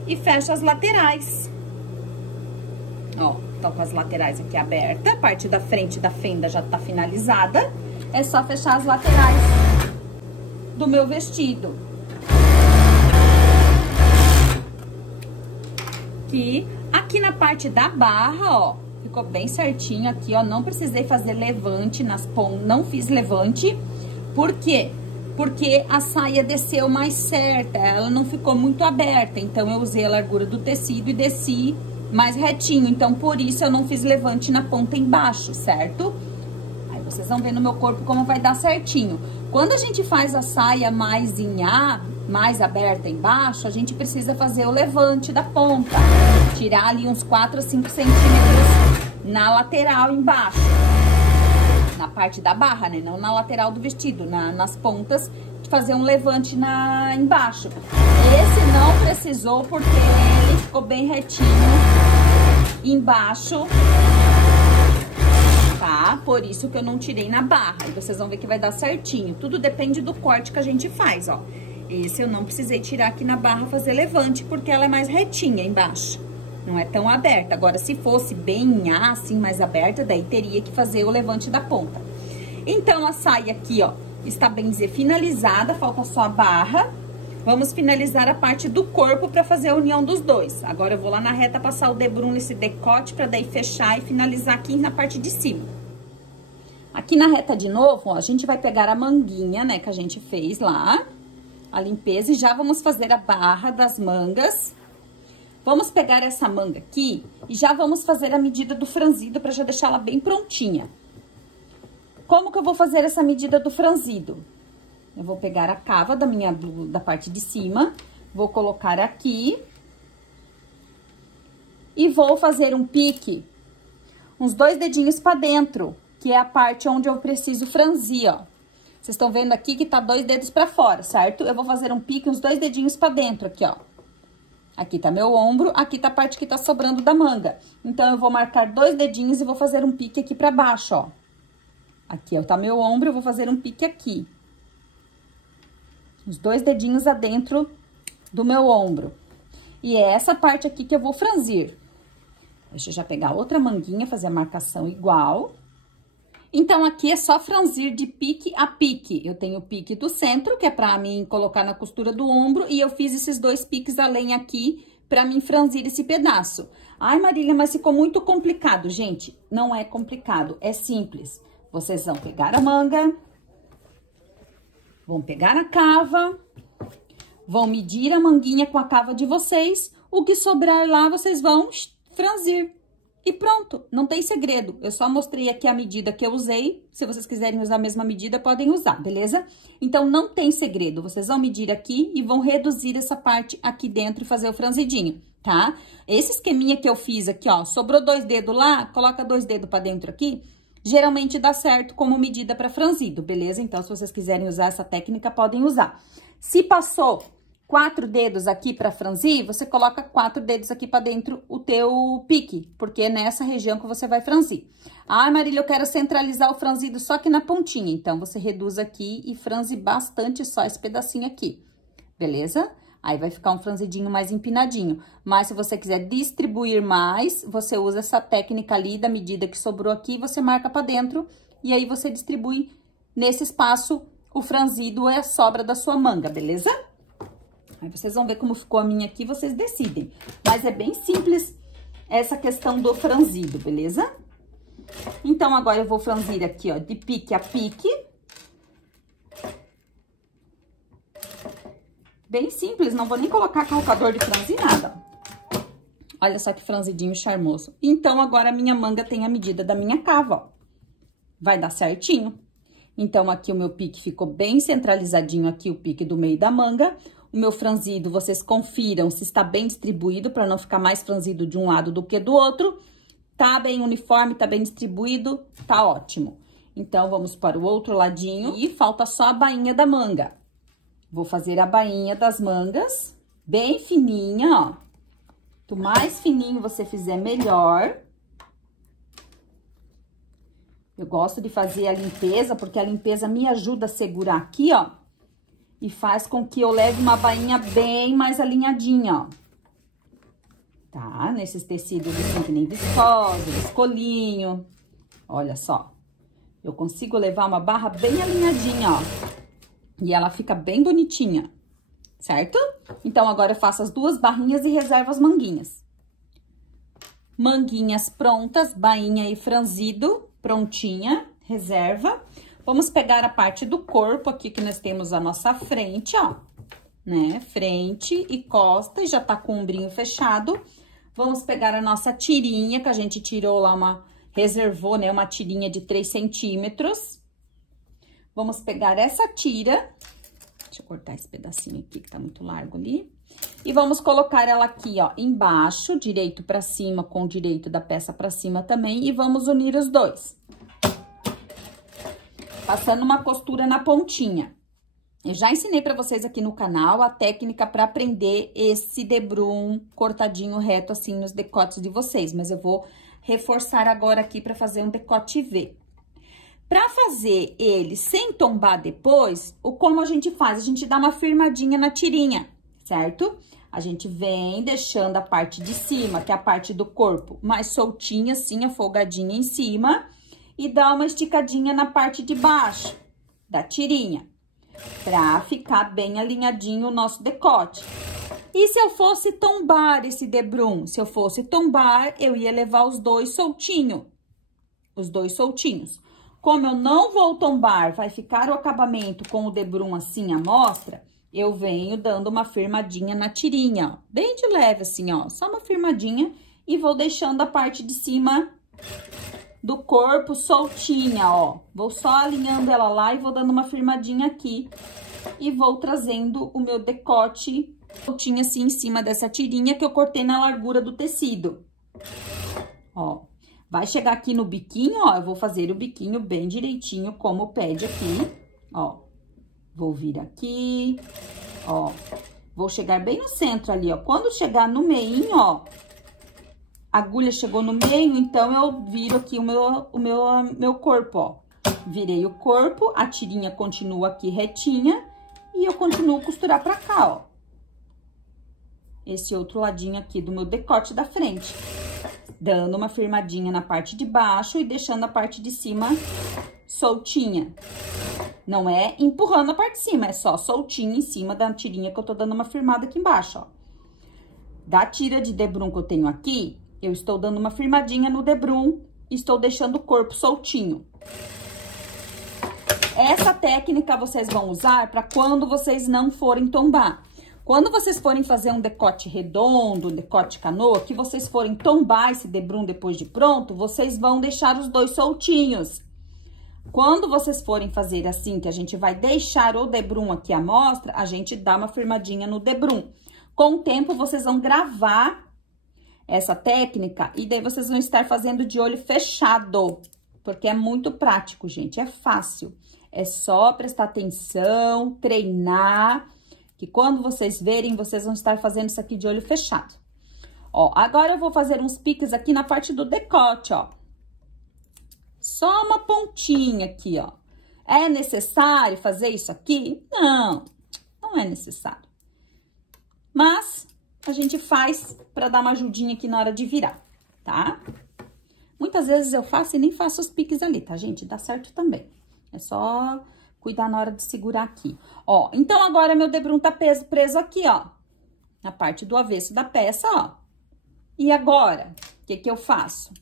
e fecho as laterais. Ó, tô com as laterais aqui abertas, a parte da frente da fenda já tá finalizada. É só fechar as laterais do meu vestido. E aqui na parte da barra, ó, ficou bem certinho aqui, ó, não precisei fazer levante nas pontas, não fiz levante. Por quê? Porque a saia desceu mais certa, ela não ficou muito aberta, então eu usei a largura do tecido e desci mais retinho, então por isso eu não fiz levante na ponta embaixo, certo? Aí vocês vão ver no meu corpo como vai dar certinho. Quando a gente faz a saia mais em A, mais aberta embaixo, a gente precisa fazer o levante da ponta, tirar ali uns 4 a 5 centímetros na lateral embaixo, na parte da barra, né? Não na lateral do vestido, nas pontas, fazer um levante embaixo. Esse não precisou porque ele ficou bem retinho embaixo, tá? Por isso que eu não tirei na barra. E vocês vão ver que vai dar certinho. Tudo depende do corte que a gente faz, ó. Esse eu não precisei tirar aqui na barra, fazer levante, porque ela é mais retinha embaixo. Não é tão aberta. Agora, se fosse bem em A, assim, mais aberta, daí teria que fazer o levante da ponta. Então, a saia aqui, ó, está bem dizer finalizada, falta só a barra. Vamos finalizar a parte do corpo para fazer a união dos dois. Agora, eu vou lá na reta passar o debrum nesse decote, para daí fechar e finalizar aqui na parte de cima. Aqui na reta de novo, ó, a gente vai pegar a manguinha, né, que a gente fez lá, a limpeza, e já vamos fazer a barra das mangas. Vamos pegar essa manga aqui e já vamos fazer a medida do franzido para já deixar ela bem prontinha. Como que eu vou fazer essa medida do franzido? Eu vou pegar a cava da parte de cima, vou colocar aqui e vou fazer um pique, uns 2 dedinhos para dentro, que é a parte onde eu preciso franzir, ó. Vocês estão vendo aqui que tá 2 dedos para fora, certo? Eu vou fazer um pique, uns 2 dedinhos para dentro aqui, ó. Aqui tá meu ombro, aqui tá a parte que tá sobrando da manga. Então, eu vou marcar 2 dedinhos e vou fazer um pique aqui pra baixo, ó. Aqui, ó, tá meu ombro, eu vou fazer um pique aqui. Os 2 dedinhos adentro do meu ombro. E é essa parte aqui que eu vou franzir. Deixa eu já pegar outra manguinha, fazer a marcação igual. Então, aqui é só franzir de pique a pique. Eu tenho o pique do centro, que é pra mim colocar na costura do ombro, e eu fiz esses 2 piques além aqui pra mim franzir esse pedaço. Ai, Marília, mas ficou muito complicado. Gente, não é complicado, é simples. Vocês vão pegar a manga, vão pegar a cava, vão medir a manguinha com a cava de vocês, o que sobrar lá vocês vão franzir. E pronto, não tem segredo. Eu só mostrei aqui a medida que eu usei. Se vocês quiserem usar a mesma medida, podem usar, beleza? Então, não tem segredo. Vocês vão medir aqui e vão reduzir essa parte aqui dentro e fazer o franzidinho, tá? Esse esqueminha que eu fiz aqui, ó, sobrou 2 dedos lá, coloca 2 dedos pra dentro aqui. Geralmente dá certo como medida pra franzido, beleza? Então, se vocês quiserem usar essa técnica, podem usar. Se passou 4 dedos aqui pra franzir, você coloca 4 dedos aqui pra dentro o teu pique, porque é nessa região que você vai franzir. Ah, Marília, eu quero centralizar o franzido só aqui na pontinha. Então, você reduz aqui e franze bastante só esse pedacinho aqui, beleza? Aí, vai ficar um franzidinho mais empinadinho. Mas, se você quiser distribuir mais, você usa essa técnica ali da medida que sobrou aqui, você marca pra dentro e aí você distribui nesse espaço o franzido e a sobra da sua manga, beleza? Aí, vocês vão ver como ficou a minha aqui, vocês decidem. Mas é bem simples essa questão do franzido, beleza? Então, agora eu vou franzir aqui, ó, de pique a pique. Bem simples, não vou nem colocar calcador de franzir, nada. Olha só que franzidinho charmoso. Então, agora a minha manga tem a medida da minha cava, ó. Vai dar certinho. Então, aqui o meu pique ficou bem centralizadinho aqui, o pique do meio da manga. O meu franzido, vocês confiram se está bem distribuído, para não ficar mais franzido de um lado do que do outro. Tá bem uniforme, tá bem distribuído, tá ótimo. Então, vamos para o outro ladinho e falta só a bainha da manga. Vou fazer a bainha das mangas, bem fininha, ó. Quanto mais fininho você fizer, melhor. Eu gosto de fazer a limpeza, porque a limpeza me ajuda a segurar aqui, ó. E faz com que eu leve uma bainha bem mais alinhadinha, ó. Tá? Nesses tecidos assim, que nem viscose, viscolinho. Olha só. Eu consigo levar uma barra bem alinhadinha, ó. E ela fica bem bonitinha, certo? Então, agora eu faço as 2 barrinhas e reservo as manguinhas. Manguinhas prontas, bainha e franzido, prontinha, reserva. Vamos pegar a parte do corpo aqui, que nós temos a nossa frente, ó, né? Frente e costa, e já tá com o ombrinho fechado. Vamos pegar a nossa tirinha, que a gente tirou lá reservou, né? Uma tirinha de 3 centímetros. Vamos pegar essa tira, deixa eu cortar esse pedacinho aqui, que tá muito largo ali. E vamos colocar ela aqui, ó, embaixo, direito pra cima, com o direito da peça pra cima também, e vamos unir os 2. Passando uma costura na pontinha. Eu já ensinei pra vocês aqui no canal a técnica pra prender esse debrum cortadinho reto assim nos decotes de vocês, mas eu vou reforçar agora aqui pra fazer um decote V. Pra fazer ele sem tombar depois, como a gente faz? A gente dá uma firmadinha na tirinha, certo? A gente vem deixando a parte de cima, que é a parte do corpo, mais soltinha assim, afolgadinha em cima, e dá uma esticadinha na parte de baixo da tirinha, pra ficar bem alinhadinho o nosso decote. E se eu fosse tombar esse debrum? Se eu fosse tombar, eu ia levar os 2 soltinhos. Os 2 soltinhos. Como eu não vou tombar, vai ficar o acabamento com o debrum assim à mostra, eu venho dando uma firmadinha na tirinha, ó. Bem de leve assim, ó. Só uma firmadinha e vou deixando a parte de cima do corpo soltinha, ó. Vou só alinhando ela lá e vou dando uma firmadinha aqui. E vou trazendo o meu decote soltinho assim em cima dessa tirinha que eu cortei na largura do tecido. Ó. Vai chegar aqui no biquinho, ó, eu vou fazer o biquinho bem direitinho, como pede aqui, ó. Vou vir aqui, ó. Vou chegar bem no centro ali, ó. Quando chegar no meinho, ó, a agulha chegou no meio, então eu viro aqui o meu corpo, ó. Virei o corpo, a tirinha continua aqui retinha e eu continuo a costurar pra cá, ó. Esse outro ladinho aqui do meu decote da frente. Dando uma firmadinha na parte de baixo e deixando a parte de cima soltinha. Não é empurrando a parte de cima, é só soltinha em cima da tirinha que eu tô dando uma firmada aqui embaixo, ó. Da tira de debrum que eu tenho aqui, eu estou dando uma firmadinha no debrum e estou deixando o corpo soltinho. Essa técnica vocês vão usar para quando vocês não forem tombar. Quando vocês forem fazer um decote redondo, um decote canoa, que vocês forem tombar esse debrum depois de pronto, vocês vão deixar os dois soltinhos. Quando vocês forem fazer assim, que a gente vai deixar o debrum aqui à mostra, a gente dá uma firmadinha no debrum. Com o tempo, vocês vão gravar essa técnica e daí vocês vão estar fazendo de olho fechado, porque é muito prático, gente, é fácil. É só prestar atenção, treinar, que quando vocês verem, vocês vão estar fazendo isso aqui de olho fechado. Ó, agora eu vou fazer uns piques aqui na parte do decote, ó. Só uma pontinha aqui, ó. É necessário fazer isso aqui? Não, não é necessário. Mas a gente faz pra dar uma ajudinha aqui na hora de virar, tá? Muitas vezes eu faço e nem faço os piques ali, tá, gente? Dá certo também. É só cuidar na hora de segurar aqui. Ó, então agora meu debrum tá preso aqui, ó. Na parte do avesso da peça, ó. E agora, o que que eu faço?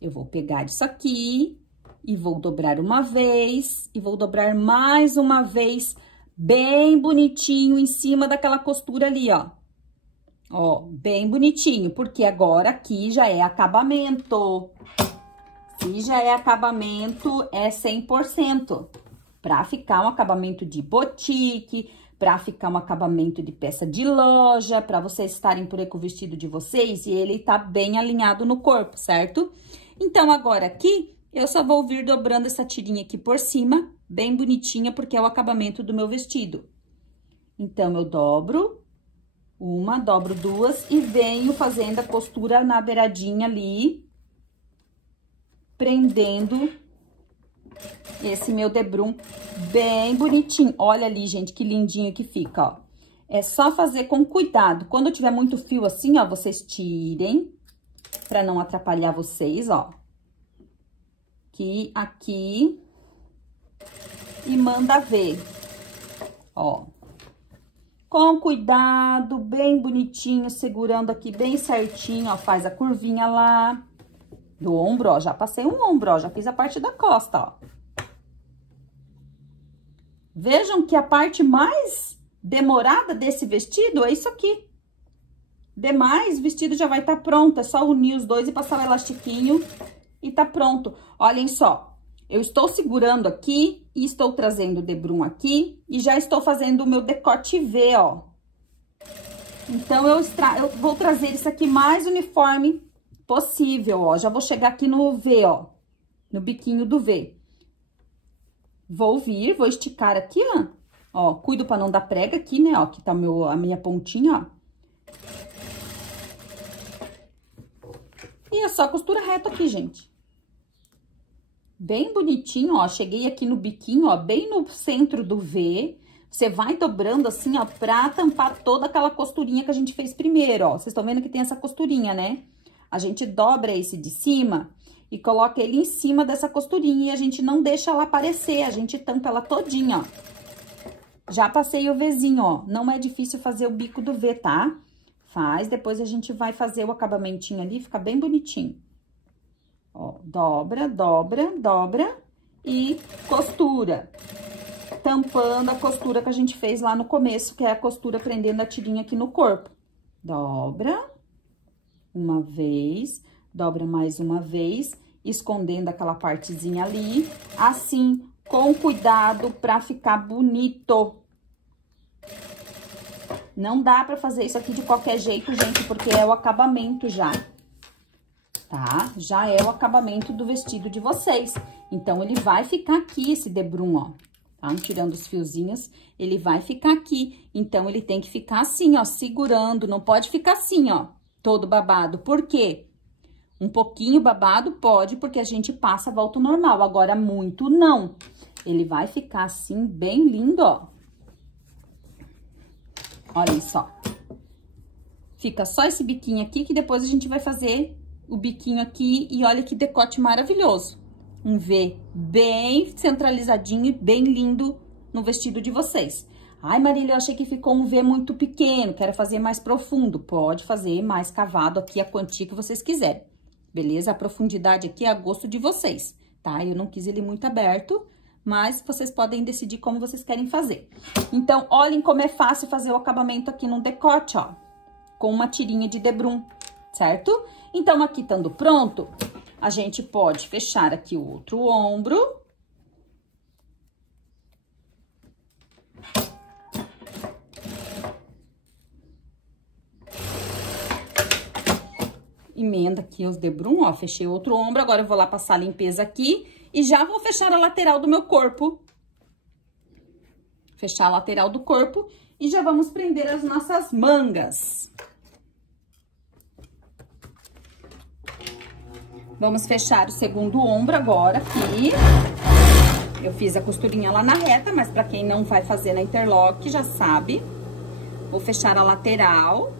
Eu vou pegar isso aqui e vou dobrar uma vez e vou dobrar mais uma vez bem bonitinho em cima daquela costura ali, ó. Ó, bem bonitinho, porque agora aqui já é acabamento. Se já é acabamento, é 100%. Pra ficar um acabamento de boutique, pra ficar um acabamento de peça de loja, pra vocês estarem por aí com o vestido de vocês e ele tá bem alinhado no corpo, certo? Então, agora aqui, eu só vou vir dobrando essa tirinha aqui por cima, bem bonitinha, porque é o acabamento do meu vestido. Então, eu dobro uma, dobro duas e venho fazendo a costura na beiradinha ali, prendendo esse meu debrum bem bonitinho. Olha ali, gente, que lindinho que fica, ó. É só fazer com cuidado. Quando tiver muito fio assim, ó, vocês tirem, pra não atrapalhar vocês, ó. Aqui. E manda ver. Ó. Com cuidado, bem bonitinho, segurando aqui bem certinho, ó. Faz a curvinha lá. Do ombro, ó. Já passei um ombro, ó. Já fiz a parte da costa, ó. Vejam que a parte mais demorada desse vestido é isso aqui. Demais, o vestido já vai estar pronto. É só unir os dois e passar o elastiquinho e tá pronto. Olhem só, eu estou segurando aqui e estou trazendo o debrum aqui e já estou fazendo o meu decote V, ó. Então, eu vou trazer isso aqui mais uniforme possível, ó. Já vou chegar aqui no V, ó, no biquinho do V. Vou vir, vou esticar aqui, ó, cuido pra não dar prega aqui, né, ó, que tá a minha pontinha, ó. E é só costura reta aqui, gente. Bem bonitinho, ó, cheguei aqui no biquinho, ó, bem no centro do V. Você vai dobrando assim, ó, pra tampar toda aquela costurinha que a gente fez primeiro, ó. Vocês estão vendo que tem essa costurinha, né? A gente dobra esse de cima e coloca ele em cima dessa costurinha e a gente não deixa ela aparecer, a gente tampa ela todinha, ó. Já passei o Vzinho, ó, não é difícil fazer o bico do V, tá? Faz, depois a gente vai fazer o acabamentinho ali, fica bem bonitinho. Ó, dobra, dobra, dobra e costura. Tampando a costura que a gente fez lá no começo, que é a costura prendendo a tirinha aqui no corpo. Dobra uma vez, dobra mais uma vez, escondendo aquela partezinha ali, assim, com cuidado pra ficar bonito. Não dá pra fazer isso aqui de qualquer jeito, gente, porque é o acabamento já, tá? Já é o acabamento do vestido de vocês. Então, ele vai ficar aqui, esse debrum, ó, tá? Tirando os fiozinhos, ele vai ficar aqui. Então, ele tem que ficar assim, ó, segurando. Não pode ficar assim, ó, todo babado. Por quê? Um pouquinho babado pode, porque a gente passa, volta ao normal. Agora, muito não. Ele vai ficar assim, bem lindo, ó. Olhem só. Fica só esse biquinho aqui, que depois a gente vai fazer o biquinho aqui. E olha que decote maravilhoso. Um V bem centralizadinho e bem lindo no vestido de vocês. Ai, Marília, eu achei que ficou um V muito pequeno, quero fazer mais profundo. Pode fazer mais cavado aqui, a quantia que vocês quiserem. Beleza? A profundidade aqui é a gosto de vocês, tá? Eu não quis ele muito aberto, mas vocês podem decidir como vocês querem fazer. Então, olhem como é fácil fazer o acabamento aqui no decote, ó. Com uma tirinha de debrum, certo? Então, aqui estando pronto, a gente pode fechar aqui o outro ombro. Emenda aqui os debrum, ó, fechei outro ombro. Agora, eu vou lá passar a limpeza aqui e já vou fechar a lateral do meu corpo. Fechar a lateral do corpo e já vamos prender as nossas mangas. Vamos fechar o segundo ombro agora aqui. Eu fiz a costurinha lá na reta, mas pra quem não vai fazer na interlock, já sabe. Vou fechar a lateral.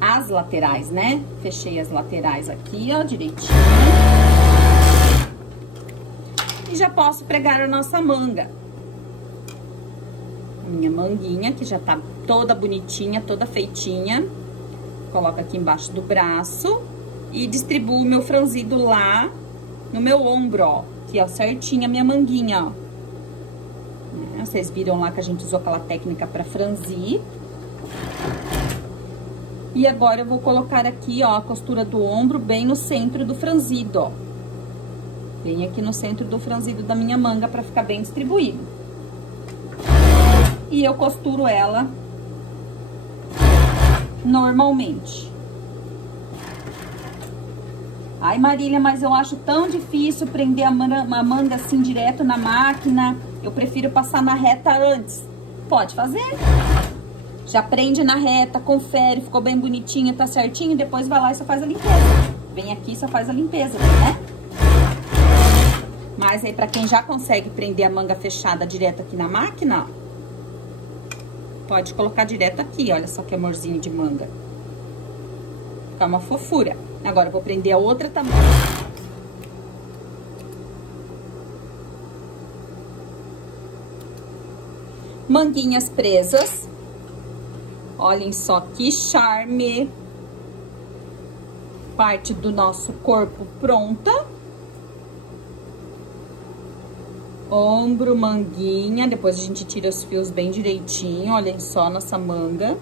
As laterais, né? Fechei as laterais aqui, ó, direitinho. E já posso pregar a nossa manga. Minha manguinha, que já tá toda bonitinha, toda feitinha. Coloco aqui embaixo do braço e distribuo o meu franzido lá no meu ombro, ó. Aqui, ó, certinha a minha manguinha, ó. Vocês viram lá que a gente usou aquela técnica pra franzir. E agora eu vou colocar aqui, ó, a costura do ombro bem no centro do franzido, ó. Bem aqui no centro do franzido da minha manga pra ficar bem distribuído. E eu costuro ela normalmente. Ai, Marília, mas eu acho tão difícil prender a manga assim direto na máquina. Eu prefiro passar na reta antes. Pode fazer. Já prende na reta, confere, ficou bem bonitinha, tá certinho. Depois vai lá e só faz a limpeza. Vem aqui e só faz a limpeza, né? Mas aí, pra quem já consegue prender a manga fechada direto aqui na máquina, ó, pode colocar direto aqui, olha só que amorzinho de manga. Fica uma fofura. Agora, eu vou prender a outra também. Manguinhas presas. Olhem só que charme. Parte do nosso corpo pronta. Ombro, manguinha, depois a gente tira os fios bem direitinho, olhem só nossa manga.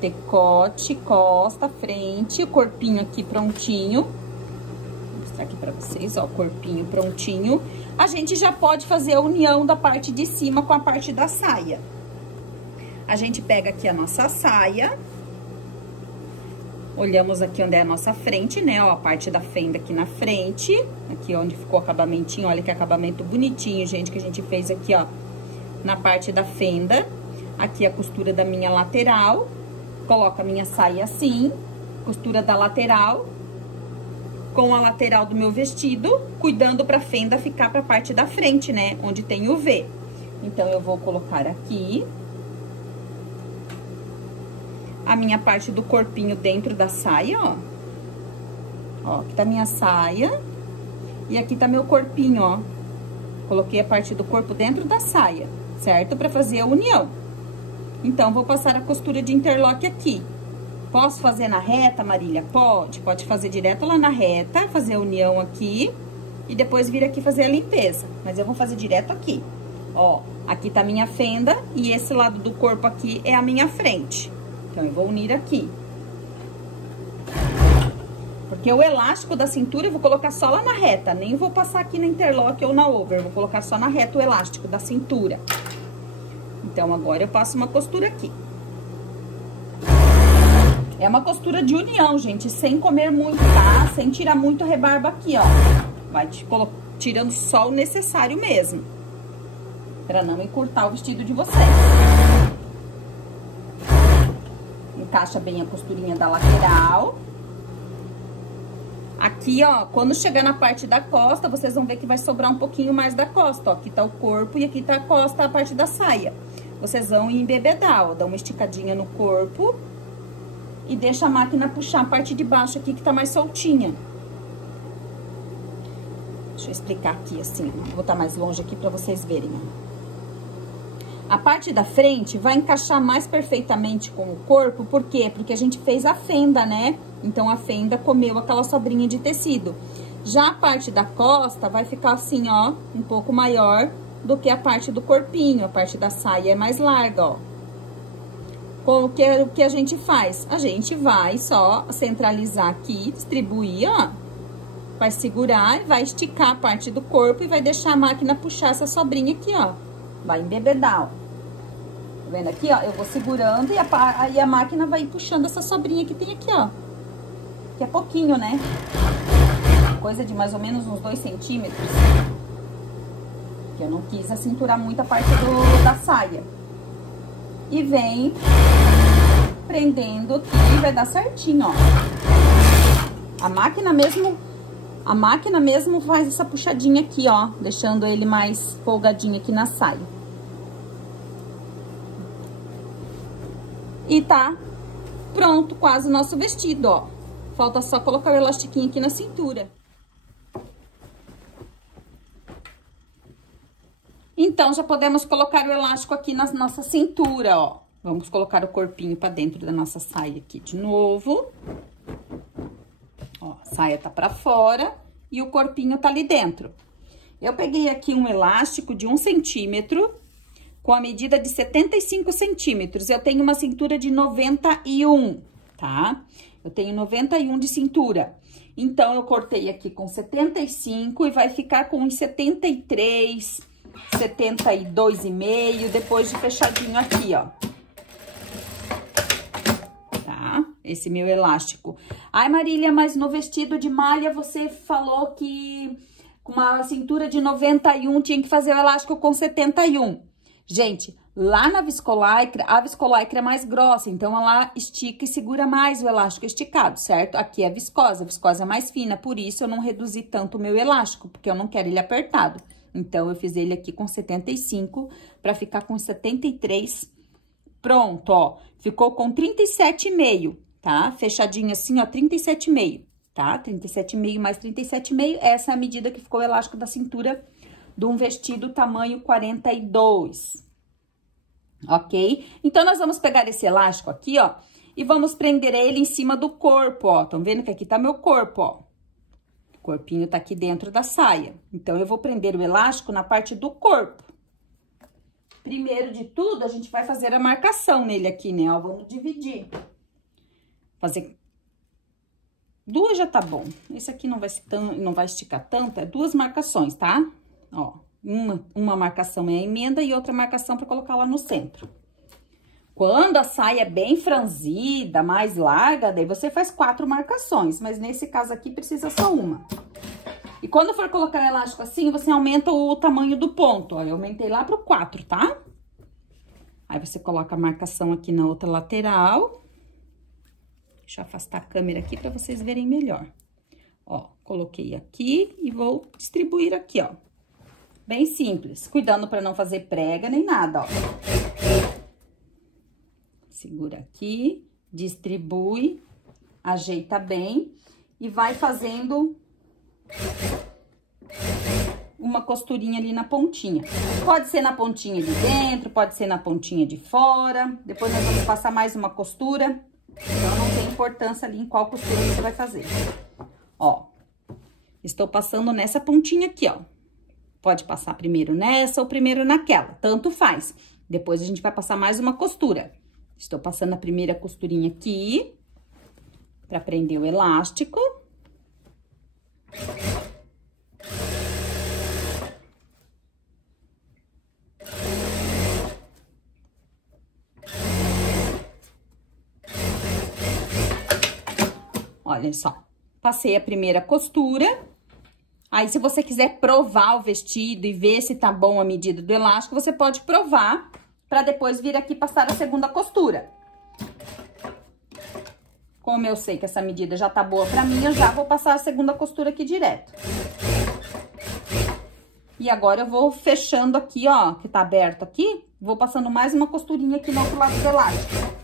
Decote, costa, frente, o corpinho aqui prontinho. Vou mostrar aqui pra vocês, ó, o corpinho prontinho. A gente já pode fazer a união da parte de cima com a parte da saia. A gente pega aqui a nossa saia. Olhamos aqui onde é a nossa frente, né, ó, a parte da fenda aqui na frente. Aqui onde ficou o acabamentinho, olha que acabamento bonitinho, gente, que a gente fez aqui, ó, na parte da fenda. Aqui a costura da minha lateral. Coloco a minha saia assim, costura da lateral com a lateral do meu vestido, cuidando pra fenda ficar pra parte da frente, né, onde tem o V. Então, eu vou colocar aqui a minha parte do corpinho dentro da saia, ó. Ó, aqui tá minha saia. E aqui tá meu corpinho, ó. Coloquei a parte do corpo dentro da saia, certo? Pra fazer a união. Então, vou passar a costura de interlock aqui. Posso fazer na reta, Marília? Pode. Pode fazer direto lá na reta, fazer a união aqui. E depois vir aqui fazer a limpeza. Mas eu vou fazer direto aqui. Ó, aqui tá a minha fenda e esse lado do corpo aqui é a minha frente. Então, eu vou unir aqui. Porque o elástico da cintura eu vou colocar só lá na reta. Nem vou passar aqui na interlock ou na over. Eu vou colocar só na reta o elástico da cintura. Então, agora eu passo uma costura aqui. É uma costura de união, gente, sem comer muito, tá? Sem tirar muito a rebarba aqui, ó. Vai tirando só o necessário mesmo, pra não encurtar o vestido de vocês. Encaixa bem a costurinha da lateral. Aqui, ó, quando chegar na parte da costa, vocês vão ver que vai sobrar um pouquinho mais da costa, ó. Aqui tá o corpo e aqui tá a costa, a parte da saia. Vocês vão embebedar, ó, dá uma esticadinha no corpo e deixa a máquina puxar a parte de baixo aqui que tá mais soltinha. Deixa eu explicar aqui assim, ó. Vou botar mais longe aqui pra vocês verem, ó. A parte da frente vai encaixar mais perfeitamente com o corpo, por quê? Porque a gente fez a fenda, né? Então, a fenda comeu aquela sobrinha de tecido. Já a parte da costa vai ficar assim, ó, um pouco maior do que a parte do corpinho. A parte da saia é mais larga, ó. O que a gente faz? A gente vai só centralizar aqui, distribuir, ó. Vai segurar, vai esticar a parte do corpo e vai deixar a máquina puxar essa sobrinha aqui, ó. Vai embebedar, ó. Tá vendo aqui, ó? Eu vou segurando e aí a máquina vai puxando essa sobrinha que tem aqui, ó. Que é pouquinho, né? Coisa de mais ou menos uns 2 centímetros. Que eu não quis acinturar muito a parte da saia. E vem prendendo aqui e vai dar certinho, ó. A máquina mesmo faz essa puxadinha aqui, ó. Deixando ele mais folgadinho aqui na saia. E tá pronto quase o nosso vestido, ó. Falta só colocar o elastiquinho aqui na cintura. Então, já podemos colocar o elástico aqui na nossa cintura, ó. Vamos colocar o corpinho pra dentro da nossa saia aqui de novo. Ó, a saia tá pra fora e o corpinho tá ali dentro. Eu peguei aqui um elástico de 1 centímetro com a medida de 75 centímetros. Eu tenho uma cintura de 91, tá? Eu tenho 91 de cintura. Então, eu cortei aqui com 75 e vai ficar com uns 73, 72,5, depois de fechadinho aqui, ó. Tá? Esse meu elástico. Ai, Marília, mas no vestido de malha você falou que com uma cintura de 91 tinha que fazer o elástico com 71. Gente, lá na viscolaicra, a viscolaicra é mais grossa, então ela estica e segura mais o elástico esticado, certo? Aqui é a viscosa é mais fina, por isso eu não reduzi tanto o meu elástico, porque eu não quero ele apertado. Então, eu fiz ele aqui com 75 pra ficar com 73. Pronto, ó. Ficou com 37,5, tá? Fechadinho assim, ó, 37,5, tá? 37,5 mais 37,5, essa é a medida que ficou o elástico da cintura de um vestido tamanho 42, ok? Então, nós vamos pegar esse elástico aqui, ó, e vamos prender ele em cima do corpo, ó. Estão vendo que aqui tá meu corpo, ó. O corpinho tá aqui dentro da saia. Então, eu vou prender o elástico na parte do corpo. Primeiro de tudo, a gente vai fazer a marcação nele aqui, né, ó. Vamos dividir. Fazer 2 já tá bom. Esse aqui não vai esticar tanto, é 2 marcações, tá? Ó, uma marcação é a emenda e outra marcação para colocar lá no centro. Quando a saia é bem franzida, mais larga, daí você faz 4 marcações, mas nesse caso aqui precisa só uma. E quando for colocar o elástico assim, você aumenta o tamanho do ponto, ó. Eu aumentei lá pro 4, tá? Aí você coloca a marcação aqui na outra lateral. Deixa eu afastar a câmera aqui para vocês verem melhor. Ó, coloquei aqui e vou distribuir aqui, ó. Bem simples, cuidando para não fazer prega nem nada, ó. Segura aqui, distribui, ajeita bem e vai fazendo uma costurinha ali na pontinha. Pode ser na pontinha de dentro, pode ser na pontinha de fora. Depois nós vamos passar mais uma costura, então não tem importância ali em qual costura você vai fazer. Ó, estou passando nessa pontinha aqui, ó. Pode passar primeiro nessa ou primeiro naquela, tanto faz. Depois a gente vai passar mais uma costura. Estou passando a primeira costurinha aqui, pra prender o elástico. Olha só, passei a primeira costura. Aí, se você quiser provar o vestido e ver se tá bom a medida do elástico, você pode provar pra depois vir aqui passar a segunda costura. Como eu sei que essa medida já tá boa pra mim, eu já vou passar a segunda costura aqui direto. E agora eu vou fechando aqui, ó, que tá aberto aqui, vou passando mais uma costurinha aqui no outro lado do elástico.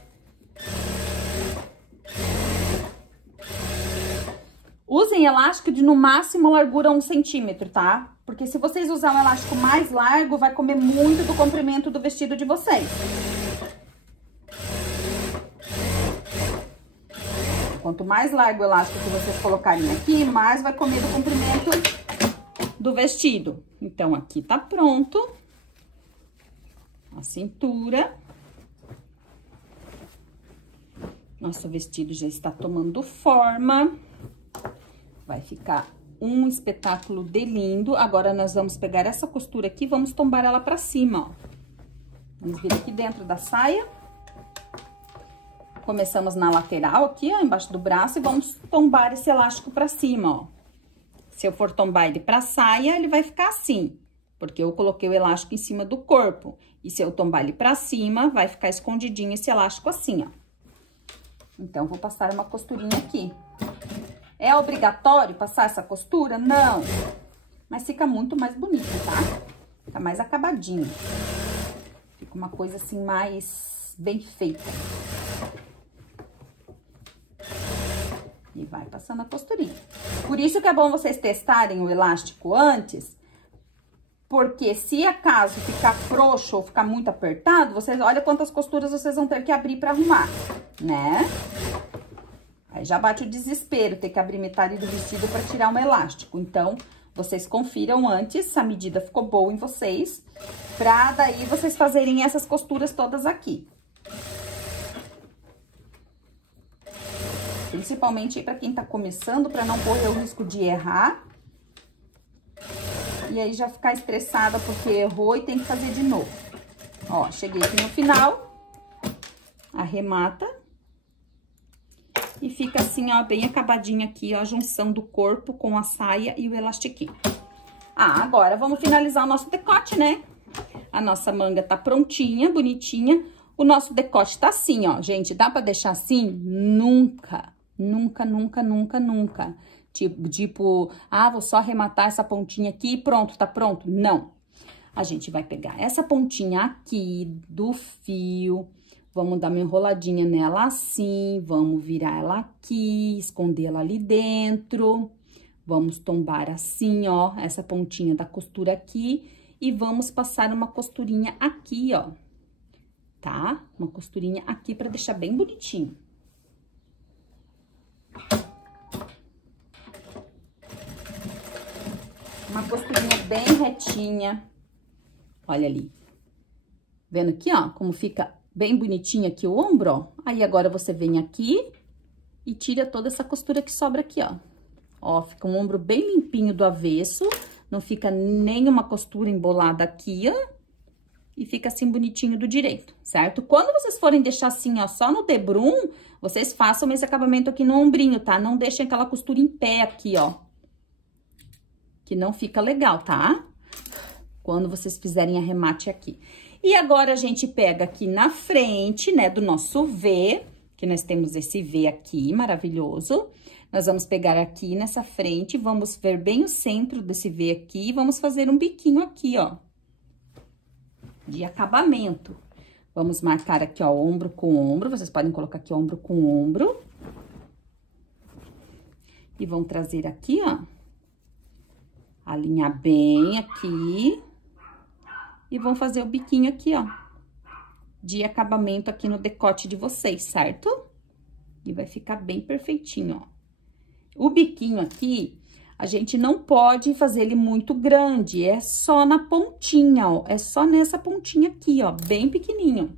Usem elástico de no máximo largura 1 centímetro, tá? Porque se vocês usarem um elástico mais largo, vai comer muito do comprimento do vestido de vocês. Quanto mais largo o elástico que vocês colocarem aqui, mais vai comer do comprimento do vestido. Então, aqui tá pronto. A cintura. Nosso vestido já está tomando forma. Vai ficar um espetáculo de lindo. Agora, nós vamos pegar essa costura aqui e vamos tombar ela pra cima, ó. Vamos vir aqui dentro da saia. Começamos na lateral aqui, ó, embaixo do braço, e vamos tombar esse elástico pra cima, ó. Se eu for tombar ele pra saia, ele vai ficar assim, porque eu coloquei o elástico em cima do corpo. E se eu tombar ele pra cima, vai ficar escondidinho esse elástico assim, ó. Então, vou passar uma costurinha aqui. É obrigatório passar essa costura? Não. Mas fica muito mais bonito, tá? Fica mais acabadinho. Fica uma coisa assim mais bem feita. E vai passando a costurinha. Por isso que é bom vocês testarem o elástico antes, porque se acaso ficar frouxo ou ficar muito apertado, vocês olha quantas costuras vocês vão ter que abrir pra arrumar, né? Aí já bate o desespero ter que abrir metade do vestido pra tirar um elástico. Então, vocês confiram antes se a medida ficou boa em vocês, pra daí vocês fazerem essas costuras todas aqui. Principalmente para quem tá começando, para não correr o risco de errar. E aí já ficar estressada porque errou e tem que fazer de novo. Ó, cheguei aqui no final. Arremata. E fica assim, ó, bem acabadinha aqui, ó, a junção do corpo com a saia e o elastiquinho. Ah, agora vamos finalizar o nosso decote, né? A nossa manga tá prontinha, bonitinha. O nosso decote tá assim, ó. Gente, dá pra deixar assim? Nunca. Nunca, nunca, nunca, nunca. Tipo, ah, vou só arrematar essa pontinha aqui e pronto, tá pronto. Não. A gente vai pegar essa pontinha aqui do fio, vamos dar uma enroladinha nela assim, vamos virar ela aqui, esconder ela ali dentro. Vamos tombar assim, ó, essa pontinha da costura aqui e vamos passar uma costurinha aqui, ó. Tá? Uma costurinha aqui pra deixar bem bonitinho. Uma costurinha bem retinha. Olha ali. Vendo aqui, ó, como fica bem bonitinho aqui o ombro, ó. Aí, agora, você vem aqui e tira toda essa costura que sobra aqui, ó. Ó, fica um ombro bem limpinho do avesso. Não fica nenhuma costura embolada aqui, ó. E fica assim bonitinho do direito, certo? Quando vocês forem deixar assim, ó, só no debrum, vocês façam esse acabamento aqui no ombrinho, tá? Não deixem aquela costura em pé aqui, ó. Que não fica legal, tá? Quando vocês fizerem arremate aqui. E agora, a gente pega aqui na frente, né, do nosso V, que nós temos esse V aqui, maravilhoso. Nós vamos pegar aqui nessa frente, vamos ver bem o centro desse V aqui e vamos fazer um biquinho aqui, ó. De acabamento. Vamos marcar aqui, ó, ombro com ombro. Vocês podem colocar aqui ombro com ombro. E vão trazer aqui, ó. Alinhar bem aqui. E vão fazer o biquinho aqui, ó. De acabamento aqui no decote de vocês, certo? E vai ficar bem perfeitinho, ó. O biquinho aqui, a gente não pode fazer ele muito grande, é só na pontinha, ó. É só nessa pontinha aqui, ó, bem pequenininho.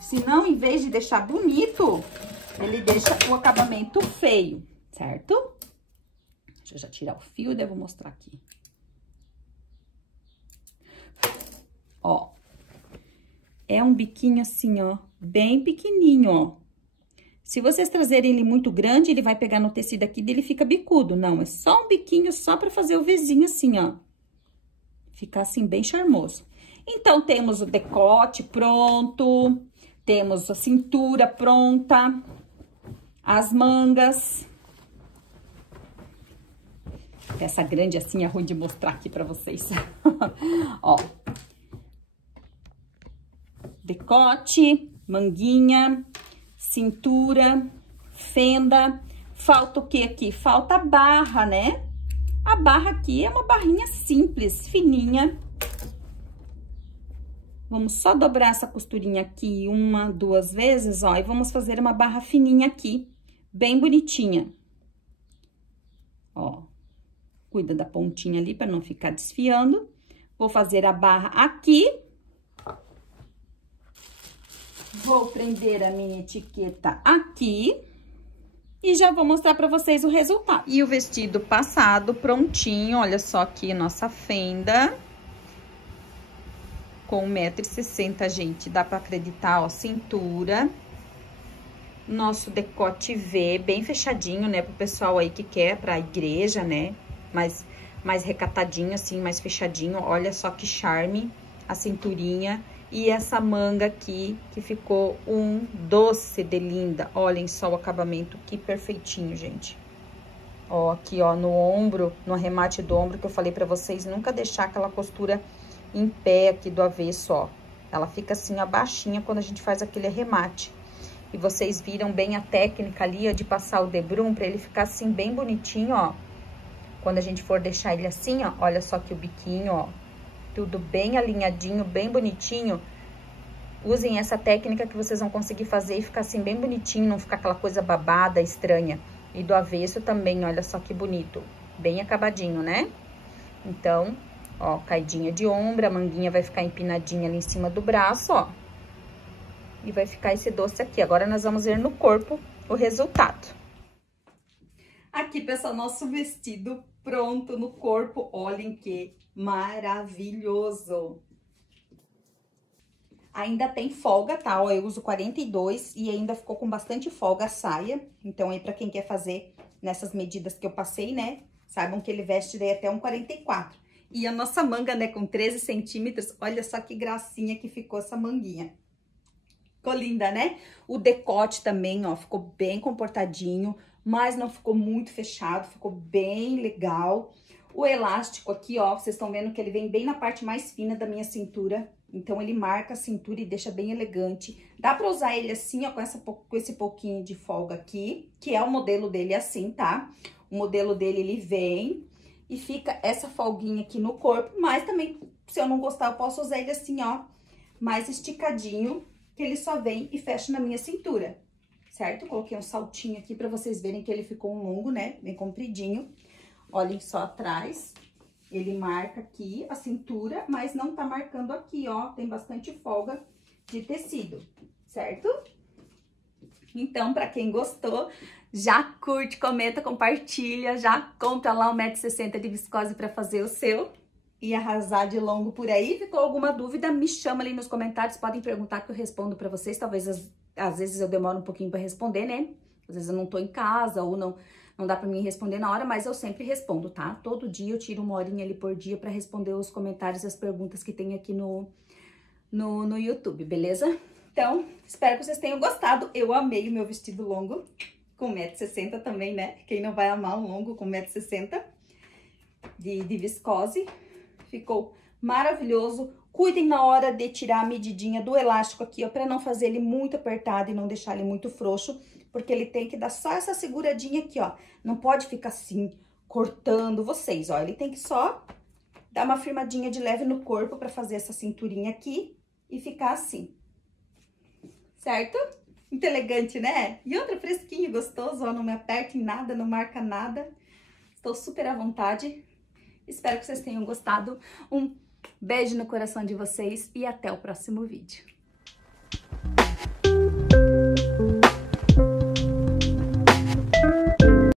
Senão, em vez de deixar bonito, ele deixa o acabamento feio, certo? Deixa eu já tirar o fio, daí eu vou mostrar aqui. Ó, é um biquinho assim, ó, bem pequenininho, ó. Se vocês trazerem ele muito grande, ele vai pegar no tecido aqui e ele fica bicudo. Não, é só um biquinho só pra fazer o Vzinho assim, ó. Ficar assim, bem charmoso. Então, temos o decote pronto, temos a cintura pronta, as mangas. Essa grande assim é ruim de mostrar aqui pra vocês. Ó. Decote, manguinha, cintura, fenda. Falta o que aqui? Falta a barra, né? A barra aqui é uma barrinha simples, fininha. Vamos só dobrar essa costurinha aqui 1, 2 vezes, ó. E vamos fazer uma barra fininha aqui, bem bonitinha. Ó. Cuida da pontinha ali para não ficar desfiando. Vou fazer a barra aqui. Vou prender a minha etiqueta aqui. E já vou mostrar pra vocês o resultado. E o vestido passado, prontinho. Olha só aqui nossa fenda. Com 1,60 m, gente. Dá pra acreditar, ó, cintura. Nosso decote V, bem fechadinho, né? Pro pessoal aí que quer pra igreja, né? Mais recatadinho, assim, mais fechadinho. Olha só que charme. A cinturinha. E essa manga aqui, que ficou um doce de linda. Olhem só o acabamento, que perfeitinho, gente. Ó, aqui, ó, no ombro, no arremate do ombro, que eu falei pra vocês, nunca deixar aquela costura em pé aqui do avesso, ó. Ela fica assim, abaixinha, quando a gente faz aquele arremate. E vocês viram bem a técnica ali, ó, de passar o debrum, pra ele ficar assim, bem bonitinho, ó. Quando a gente for deixar ele assim, ó, olha só que o biquinho, ó. Tudo bem alinhadinho, bem bonitinho. Usem essa técnica que vocês vão conseguir fazer e ficar assim bem bonitinho, não ficar aquela coisa babada, estranha. E do avesso também, olha só que bonito. Bem acabadinho, né? Então, ó, caidinha de ombro, a manguinha vai ficar empinadinha ali em cima do braço, ó. E vai ficar esse doce aqui. Agora, nós vamos ver no corpo o resultado. Aqui, pessoal, nosso vestido pronto no corpo. Olhem que maravilhoso! Ainda tem folga, tá? Ó, eu uso 42 e ainda ficou com bastante folga a saia. Então, aí, pra quem quer fazer nessas medidas que eu passei, né? Saibam que ele veste daí até um 44. E a nossa manga, né, com 13 centímetros, olha só que gracinha que ficou essa manguinha. Ficou linda, né? O decote também, ó, ficou bem comportadinho, mas não ficou muito fechado, ficou bem legal. O elástico aqui, ó, vocês estão vendo que ele vem bem na parte mais fina da minha cintura. Então, ele marca a cintura e deixa bem elegante. Dá pra usar ele assim, ó, com esse pouquinho de folga aqui, que é o modelo dele assim, tá? O modelo dele, ele vem e fica essa folguinha aqui no corpo. Mas também, se eu não gostar, eu posso usar ele assim, ó, mais esticadinho, que ele só vem e fecha na minha cintura, certo? Coloquei um saltinho aqui pra vocês verem que ele ficou um longo, né? Bem compridinho. Olhem só atrás, ele marca aqui a cintura, mas não tá marcando aqui, ó. Tem bastante folga de tecido, certo? Então, pra quem gostou, já curte, comenta, compartilha, já compra lá 1,60 m de viscose pra fazer o seu e arrasar de longo por aí. Ficou alguma dúvida, me chama ali nos comentários, podem perguntar que eu respondo pra vocês. Talvez, às vezes, eu demoro um pouquinho pra responder, né? Às vezes eu não tô em casa ou não dá pra mim responder na hora, mas eu sempre respondo, tá? Todo dia eu tiro 1 horinha ali por dia pra responder os comentários e as perguntas que tem aqui no YouTube, beleza? Então, espero que vocês tenham gostado. Eu amei o meu vestido longo, com 1,60 m também, né? Quem não vai amar um longo com 1,60 m de viscose. Ficou maravilhoso. Cuidem na hora de tirar a medidinha do elástico aqui, ó, pra não fazer ele muito apertado e não deixar ele muito frouxo, porque ele tem que dar só essa seguradinha aqui, ó. Não pode ficar assim, cortando vocês, ó. Ele tem que só dar uma firmadinha de leve no corpo pra fazer essa cinturinha aqui e ficar assim. Certo? Muito elegante, né? E outro fresquinho, gostoso, ó. Não me aperta em nada, não marca nada. Estou super à vontade. Espero que vocês tenham gostado. Um beijo no coração de vocês e até o próximo vídeo.